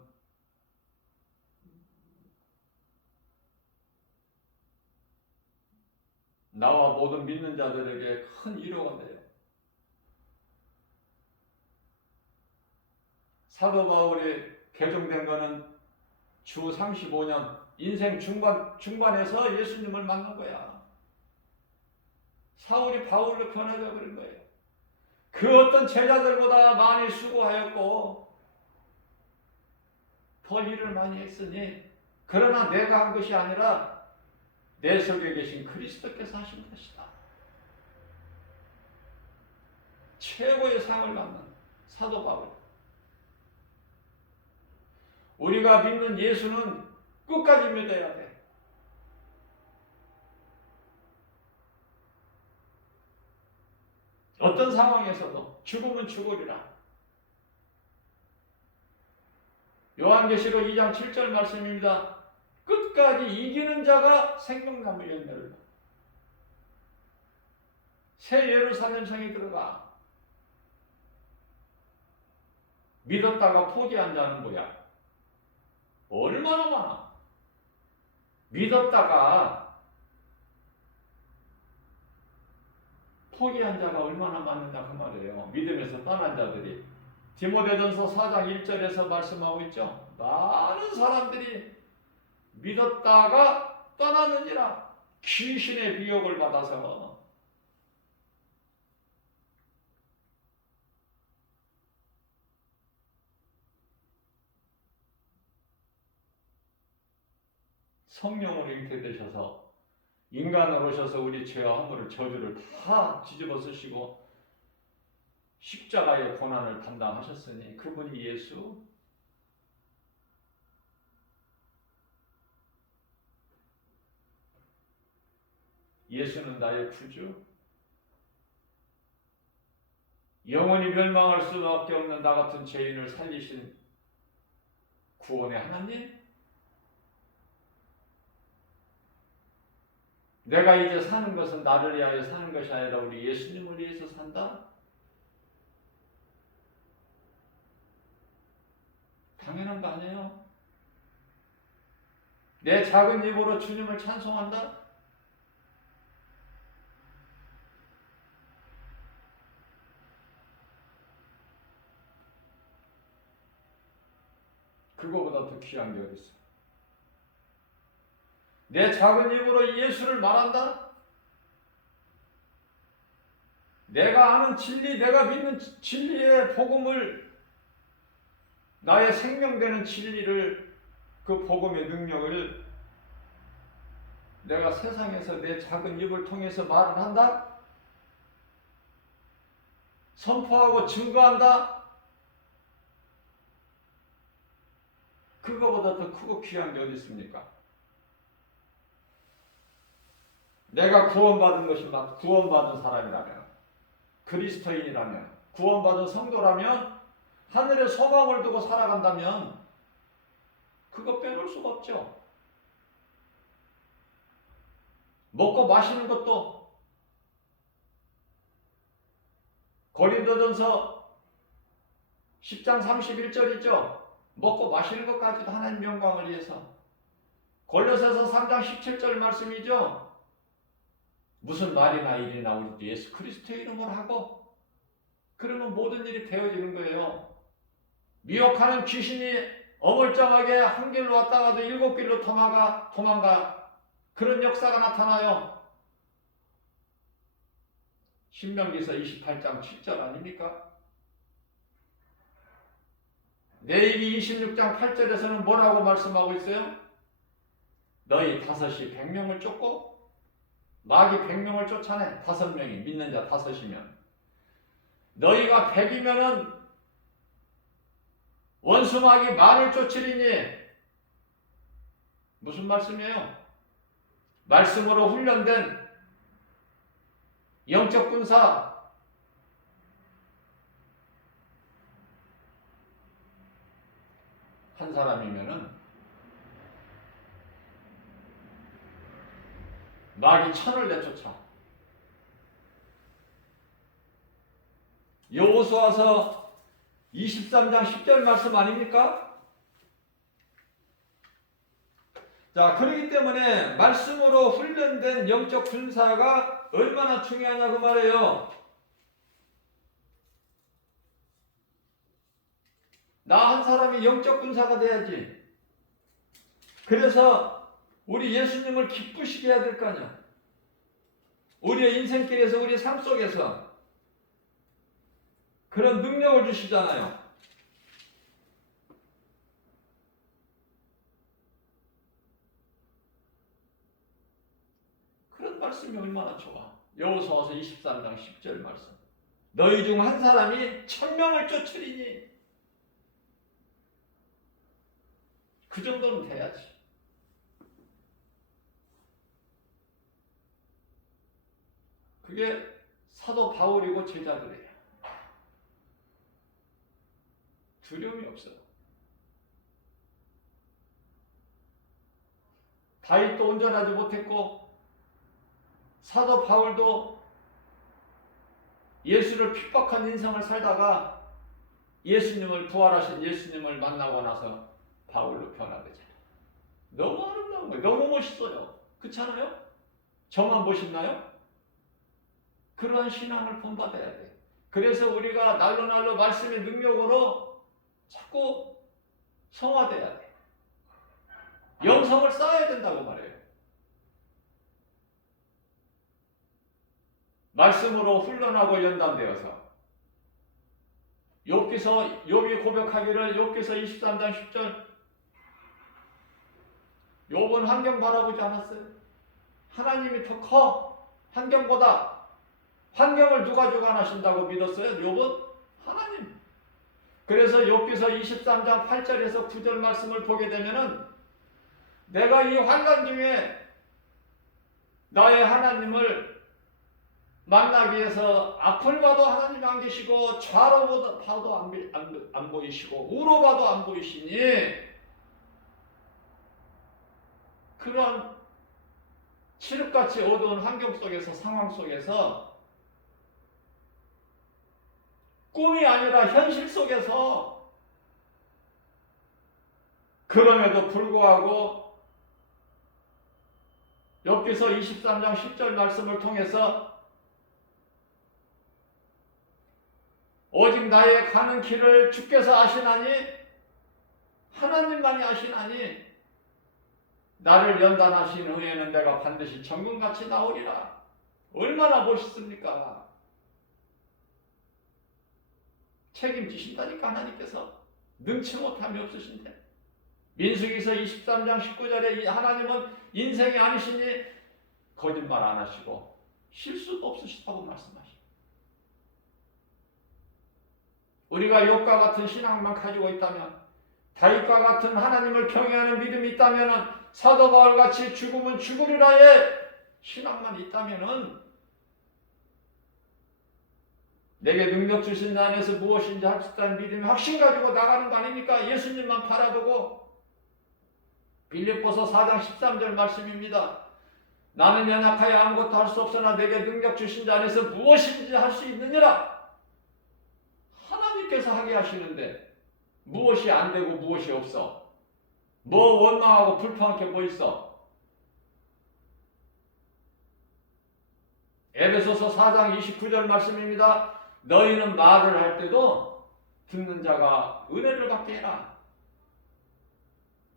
나와 모든 믿는 자들에게 큰 위로가 돼요. 사도 바울이 개종된 것은 주 35년 인생 중반에서 예수님을 만난 거야. 사울이 바울로 변하려 그런 거예요. 그 어떤 제자들보다 많이 수고하였고 더 일을 많이 했으니, 그러나 내가 한 것이 아니라 내 속에 계신 그리스도께서 하신 것이다. 최고의 상을 받는 사도 바울. 우리가 믿는 예수는 끝까지 믿어야 돼. 어떤 상황에서도 죽으면 죽으리라. 요한계시록 2장 7절 말씀입니다. 끝까지 이기는 자가 생명나무 열매를 봐. 새 예루살렘 성에 들어가. 믿었다가 포기한 자는 뭐야? 얼마나 많아. 믿었다가 포기한 자가 얼마나 많느냐 그 말이에요. 믿음에서 떠난 자들이. 디모데전서 4장 1절에서 말씀하고 있죠. 많은 사람들이 믿었다가 떠나느니라. 귀신의 미혹을 받아서. 성령으로 잉태되셔서 인간으로 오셔서 우리 죄와 허물을 저주를 다 뒤집어 쓰시고 십자가의 고난을 담당하셨으니 그분이 예수. 예수는 나의 구주. 영원히 멸망할 수밖에 없는 나 같은 죄인을 살리신 구원의 하나님. 내가 이제 사는 것은 나를 위하여 사는 것이 아니라 우리 예수님을 위해서 산다. 당연한 거 아니에요? 내 작은 입으로 주님을 찬송한다? 그거보다 더 귀한 게 어디 있어? 내 작은 입으로 예수를 말한다? 내가 아는 진리, 내가 믿는 진리의 복음을, 나의 생명되는 진리를, 그 복음의 능력을 내가 세상에서 내 작은 입을 통해서 말을 한다? 선포하고 증거한다? 그거보다 더 크고 귀한 게 어디 있습니까? 내가 구원받은 것이 막 구원받은 사람이라면, 그리스도인이라면, 구원받은 성도라면, 하늘의 소망을 두고 살아간다면 그거 빼놓을 수가 없죠. 먹고 마시는 것도 고린도전서 10장 31절 있죠. 먹고 마시는 것까지도 하나님 영광을 위해서. 골로새서 3장 17절 말씀이죠. 무슨 말이나 일이나 우리 예수 그리스도의 이름을 하고 그러면 모든 일이 되어지는 거예요. 미혹하는 귀신이 어물쩡하게 한 길로 왔다가도 7길로 도망가 그런 역사가 나타나요. 신명기서 28장 7절 아닙니까? 레위기 26장 8절에서는 뭐라고 말씀하고 있어요? 너희 5이 100명을 쫓고 마귀 100명을 쫓아내. 5명이 믿는 자 5이면 너희가 100이면은 원수 마귀 만을 쫓으리니. 무슨 말씀이에요? 말씀으로 훈련된 영적 군사, 한 사람이면은 마귀 1000을 내쫓아. 여호수아서 23장 10절 말씀 아닙니까? 자, 그렇기 때문에 말씀으로 훈련된 영적 군사가 얼마나 중요하냐고 말해요. 나 한 사람이 영적 군사가 돼야지. 그래서 우리 예수님을 기쁘시게 해야 될 거 아니야. 우리의 인생길에서 우리 삶 속에서 그런 능력을 주시잖아요. 그런 말씀이 얼마나 좋아. 여호수아서 23장 10절 말씀. 너희 중 한 사람이 1000명을 쫓으리니. 그 정도는 돼야지. 그게 사도 바울이고 제자들이에요. 두려움이 없어요. 다윗도 온전하지 못했고 사도 바울도 예수를 핍박한 인생을 살다가 예수님을 부활하신 예수님을 만나고 나서 바울로 변화되잖아요. 너무 아름다운 거예요. 너무 멋있어요. 그렇잖아요? 저만 멋있나요? 그러한 신앙을 본받아야 돼. 그래서 우리가 날로 말씀의 능력으로 자꾸 성화돼야 돼. 영성을 쌓아야 된다고 말해요. 말씀으로 훈련하고 연단되어서 욥이 고백하기를 욥기서 23장 10절 욥은 환경 바라보지 않았어요. 하나님이 더 커. 환경보다. 환경을 누가 주관하신다고 믿었어요? 욥은 하나님. 그래서 욥기서 23장 8절에서 9절 말씀을 보게 되면은 내가 이 환란 중에 나의 하나님을 만나기 위해서 앞을 봐도 하나님 안 계시고 좌로 봐도 안 보이시고 우로 봐도 안 보이시니 그런 칠흑같이 어두운 환경 속에서 상황 속에서 꿈이 아니라 현실 속에서 그럼에도 불구하고 욥기서 23장 10절 말씀을 통해서 오직 나의 가는 길을 주께서 아시나니 하나님만이 아시나니 나를 연단하신 후에는 내가 반드시 정금같이 나오리라. 얼마나 멋있습니까? 책임지신다니까 하나님께서. 능치 못함이 없으신데. 민수기서 23장 19절에 하나님은 인생이 아니시니 거짓말 안 하시고 실수도 없으시다고 말씀하시고 우리가 욥과 같은 신앙만 가지고 있다면 다윗과 같은 하나님을 경외하는 믿음이 있다면 사도 바울같이 죽으면 죽으리라의 신앙만 있다면 내게 능력 주신 자 안에서 무엇인지 할 수 있다는 믿음의 확신 가지고 나가는 거 아닙니까? 예수님만 바라보고. 빌립보서 4장 13절 말씀입니다. 나는 연약하여 아무것도 할 수 없으나 내게 능력 주신 자 안에서 무엇인지 할 수 있느니라. 하나님께서 하게 하시는데 무엇이 안 되고 무엇이 없어? 뭐 원망하고 불평할 게 뭐 있어? 에베소서 4장 29절 말씀입니다. 너희는 말을 할 때도 듣는 자가 은혜를 받게 해라.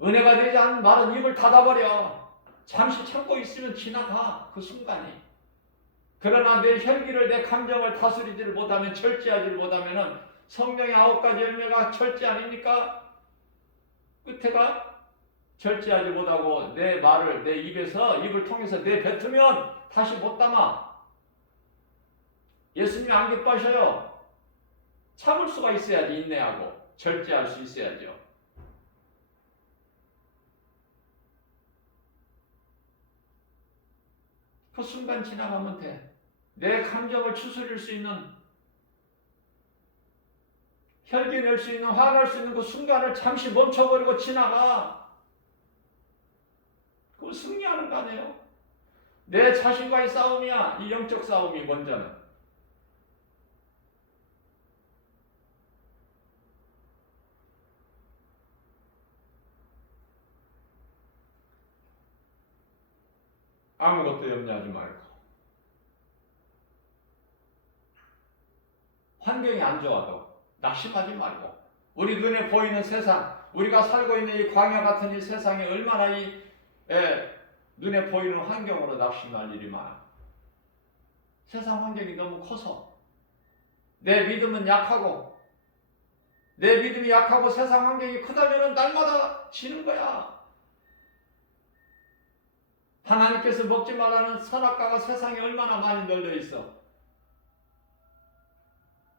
은혜가 되지 않는 말은 입을 닫아버려. 잠시 참고 있으면 지나가, 그 순간이. 그러나 내 혈기를, 내 감정을 다스리지를 못하면, 절제하지를 못하면 성령의 9가지 열매가 절제 아닙니까? 끝에가 절제하지 못하고 내 말을 내 입에서, 입을 통해서 내뱉으면 다시 못 담아. 예수님이 안 기뻐하셔요. 참을 수가 있어야지, 인내하고 절제할 수 있어야죠. 그 순간 지나가면 돼. 내 감정을 추스릴 수 있는, 혈기 낼 수 있는, 화날 수 있는 그 순간을 잠시 멈춰버리고 지나가. 그럼 승리하는 거 아니에요? 내 자신과의 싸움이야. 이 영적 싸움이 먼저는. 아무것도 염려하지 말고. 환경이 안 좋아도 낙심하지 말고. 우리 눈에 보이는 세상, 우리가 살고 있는 이 광야 같은 이 세상에 얼마나 눈에 보이는 환경으로 낙심할 일이 많아. 세상 환경이 너무 커서 내 믿음은 약하고, 내 믿음이 약하고 세상 환경이 크다면 날마다 지는 거야. 하나님께서 먹지 말라는 선악과가 세상에 얼마나 많이 널려 있어.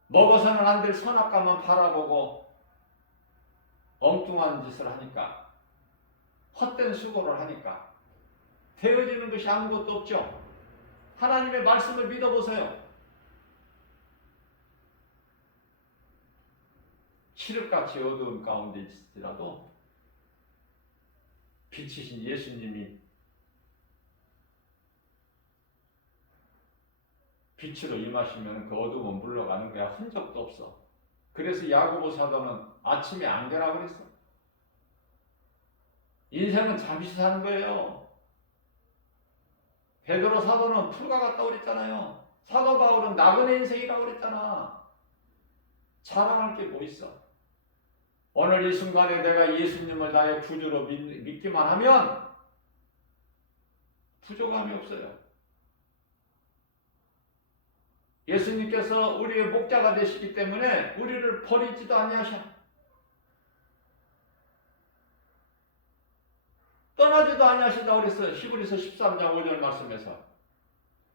먹어서는 안 될 선악과만 바라보고 엉뚱한 짓을 하니까, 헛된 수고를 하니까 되어지는 것이 아무것도 없죠. 하나님의 말씀을 믿어보세요. 칠흑같이 어두운 가운데 있을지라도 빛이신 예수님이 빛으로 임하시면 그 어둠은 물러가는 거야. 흔적도 없어. 그래서 야고보 사도는 아침에 안개라 그랬어. 인생은 잠시 사는 거예요. 베드로 사도는 풀과 같다고 그랬잖아요. 사도 바울은 나그네 인생이라고 그랬잖아. 자랑할 게 뭐 있어? 오늘 이 순간에 내가 예수님을 나의 구주로 믿기만 하면 부족함이 없어요. 예수님께서 우리의 목자가 되시기 때문에 우리를 버리지도 아니하셔. 떠나지도 아니하신다고 그랬어요. 히브리서 13장 5절 말씀에서.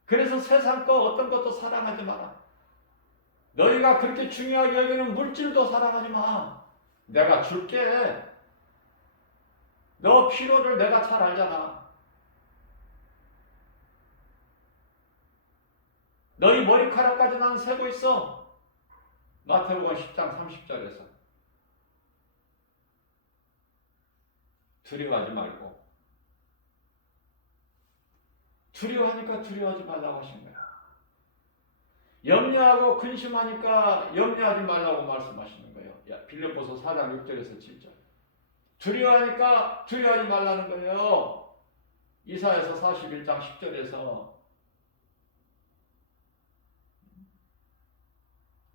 그래서 세상 거 어떤 것도 사랑하지 마라. 너희가 그렇게 중요하게 여기는 물질도 사랑하지 마. 내가 줄게. 너 필요를 내가 잘 알잖아. 너희 머리카락까지 난 세고 있어. 마태복음 10장 30절에서. 두려워하지 말고. 두려워하니까 두려워하지 말라고 하신 거야. 염려하고 근심하니까 염려하지 말라고 말씀하시는 거예요. 빌립보서 4장 6절에서 7절. 두려워하니까 두려워하지 말라는 거예요. 이사야서 41장 10절에서.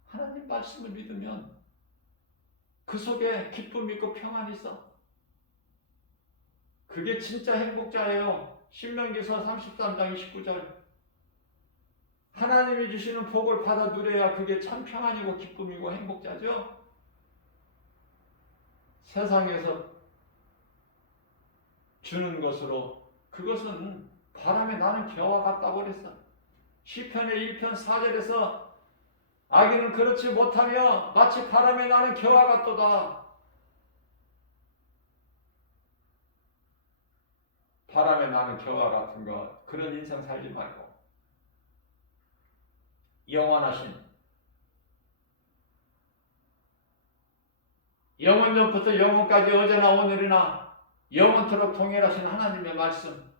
하나님 말씀을 믿으면 그 속에 기쁨이 있고 평안이 있어. 그게 진짜 행복자예요. 신명기서 33장 29절. 하나님이 주시는 복을 받아 누려야 그게 참 평안이고 기쁨이고 행복자죠. 세상에서 주는 것으로 그것은 바람에 나는 겨와 같다고 그랬어. 시편의 1편 4절에서 아기는 그렇지 못하며 마치 바람에 나는 겨와 같도다. 바람에 나는 겨와 같은 것, 그런 인생 살지 말고 영원하신, 영원전부터 영원까지 어제나 오늘이나 영원토록 동일하신 하나님의 말씀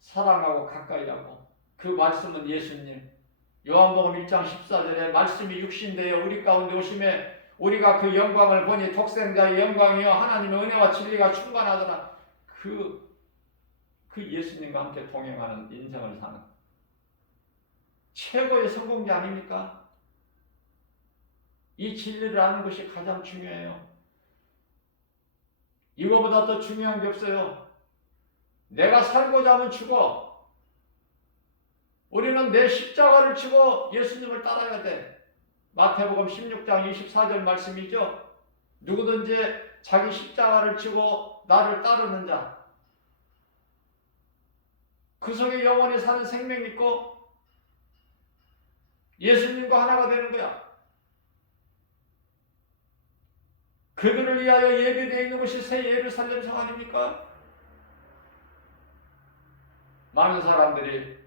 사랑하고 가까이 하고, 그 말씀은 예수님. 요한복음 1장 14절에 말씀이 육신되어 우리 가운데 오심에 우리가 그 영광을 보니 독생자의 영광이요 하나님의 은혜와 진리가 충만하더라. 그 예수님과 함께 동행하는 인생을 사는 최고의 성공자 아닙니까? 이 진리를 아는 것이 가장 중요해요. 이거보다 더 중요한 게 없어요. 내가 살고자 하면 죽어. 우리는 내 십자가를 지고 예수님을 따라야 돼. 마태복음 16장 24절 말씀이죠. 누구든지 자기 십자가를 지고 나를 따르는 자, 그 속에 영원히 사는 생명이 있고 예수님과 하나가 되는 거야. 그들을 위하여 예비되어 있는 것이 새 예루살렘 성 아닙니까? 많은 사람들이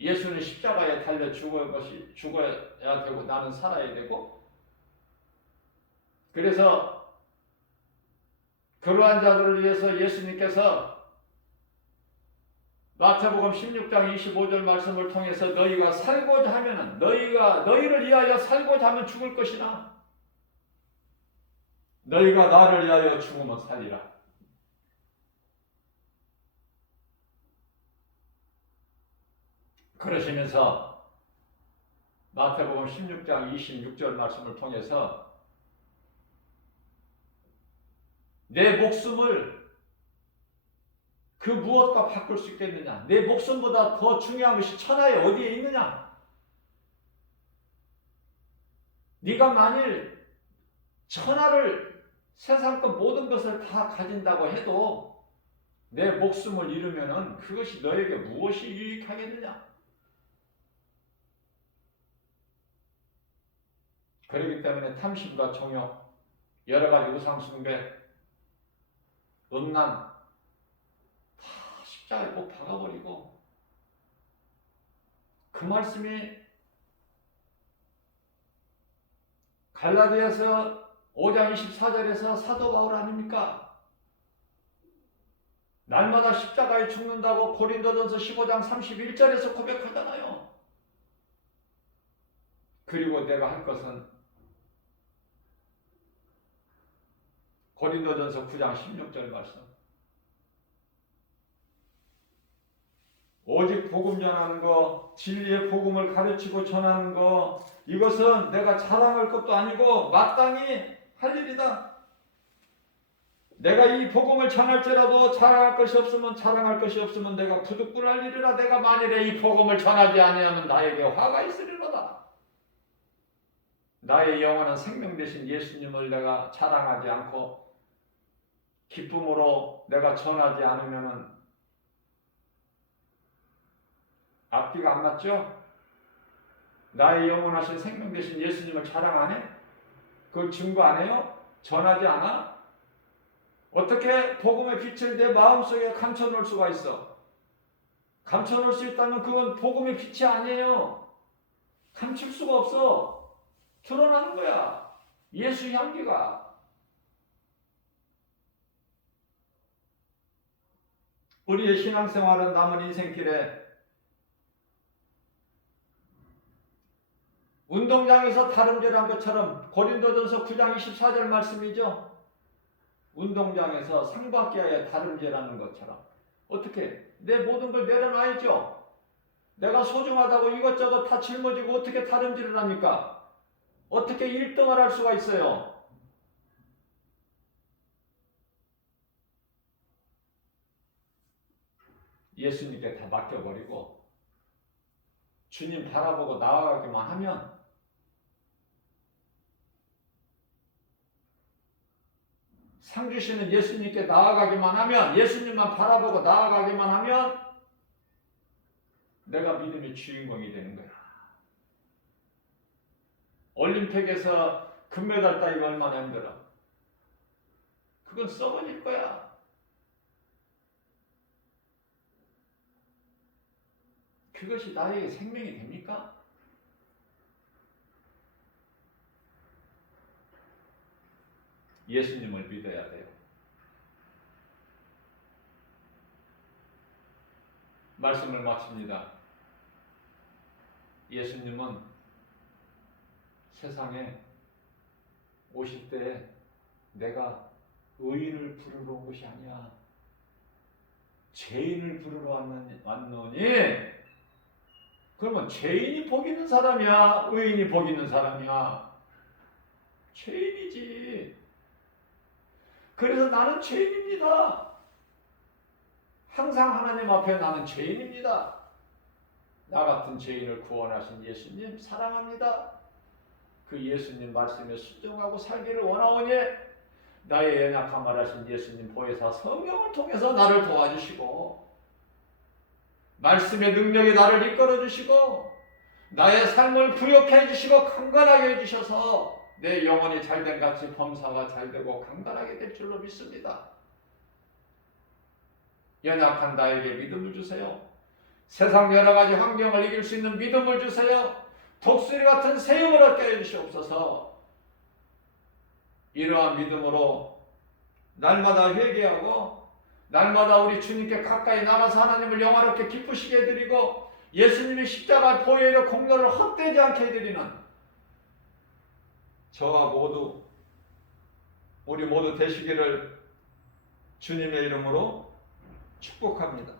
예수는 십자가에 달려 죽어야 되고 나는 살아야 되고, 그래서 그러한 자들을 위해서 예수님께서 마태복음 16장 25절 말씀을 통해서 너희가 살고자 하면은 너희를 위하여 살고자 하면 죽을 것이나 너희가 나를 위하여 죽으면 살리라. 그러시면서 마태복음 16장 26절 말씀을 통해서 내 목숨을 그 무엇과 바꿀 수 있겠느냐? 내 목숨보다 더 중요한 것이 천하에 어디에 있느냐? 네가 만일 천하를 세상 것 모든 것을 다 가진다고 해도 내 목숨을 잃으면은 그것이 너에게 무엇이 유익하겠느냐? 그렇기 때문에 탐심과 정욕, 여러 가지 우상 숭배, 음란 다 십자가에 꼭 박아버리고, 그 말씀이 갈라디아서 5장 24절에서 사도 바울 아닙니까? 날마다 십자가에 죽는다고 고린도전서 15장 31절에서 고백하잖아요. 그리고 내가 할 것은 고린도전서 9장 16절 말씀. 오직 복음 전하는 거, 진리의 복음을 가르치고 전하는 거, 이것은 내가 자랑할 것도 아니고 마땅히 할 일이다. 내가 이 복음을 전할지라도 자랑할 것이 없으면 내가 부득불할 일이라. 내가 만일에 이 복음을 전하지 아니하면 나에게 화가 있으리로다. 나의 영원한 생명 되신 예수님을 내가 자랑하지 않고 기쁨으로 내가 전하지 않으면은 앞뒤가 안 맞죠? 나의 영원하신 생명 되신 예수님을 자랑 안 해? 그걸 증거 안 해요? 전하지 않아? 어떻게 복음의 빛을 내 마음속에 감춰놓을 수가 있어? 감춰놓을 수 있다면 그건 복음의 빛이 아니에요. 감출 수가 없어. 드러나는 거야. 예수 향기가. 우리의 신앙생활은 남은 인생길에 운동장에서 다름질한 것처럼, 고린도전서 9장 24절 말씀이죠. 운동장에서 상박기아에 다름질하는 것처럼. 어떻게? 내 모든 걸 내려놔야죠. 내가 소중하다고 이것저것 다 짊어지고 어떻게 다름질을 합니까? 어떻게 1등을 할 수가 있어요? 예수님께 다 맡겨버리고 주님 바라보고 나아가기만 하면 상 주시는 예수님께 나아가기만 하면, 예수님만 바라보고 나아가기만 하면 내가 믿음의 주인공이 되는 거야. 올림픽에서 금메달 따기가 얼마나 힘들어. 그건 썩어질 거야. 그것이 나에게 생명이 됩니까? 예수님을 믿어야 돼요. 말씀을 마칩니다. 예수님은 세상에 오실 때 내가 의인을 부르러 온 것이 아니야. 죄인을 부르러 왔노니 그러면 죄인이 복 있는 사람이야? 의인이 복 있는 사람이야? 죄인이지. 그래서 나는 죄인입니다. 항상 하나님 앞에 나는 죄인입니다. 나 같은 죄인을 구원하신 예수님 사랑합니다. 그 예수님 말씀에 순종하고 살기를 원하오니 나의 연약함을 하신 예수님 보혜사 성령을 통해서 나를 도와주시고 말씀의 능력이 나를 이끌어 주시고 나의 삶을 부욕해 해주시고 강건하게 해주셔서 내 영혼이 잘된 같이 범사가 잘되고 강건하게 될 줄로 믿습니다. 연약한 나에게 믿음을 주세요. 세상 여러 가지 환경을 이길 수 있는 믿음을 주세요. 독수리 같은 세움을 얻게 해주시옵소서. 이러한 믿음으로 날마다 회개하고 날마다 우리 주님께 가까이 나가서 하나님을 영화롭게 기쁘시게 해드리고 예수님이 십자가 보혈의 공로를 헛되지 않게 해드리는 저와 모두 우리 모두 되시기를 주님의 이름으로 축복합니다.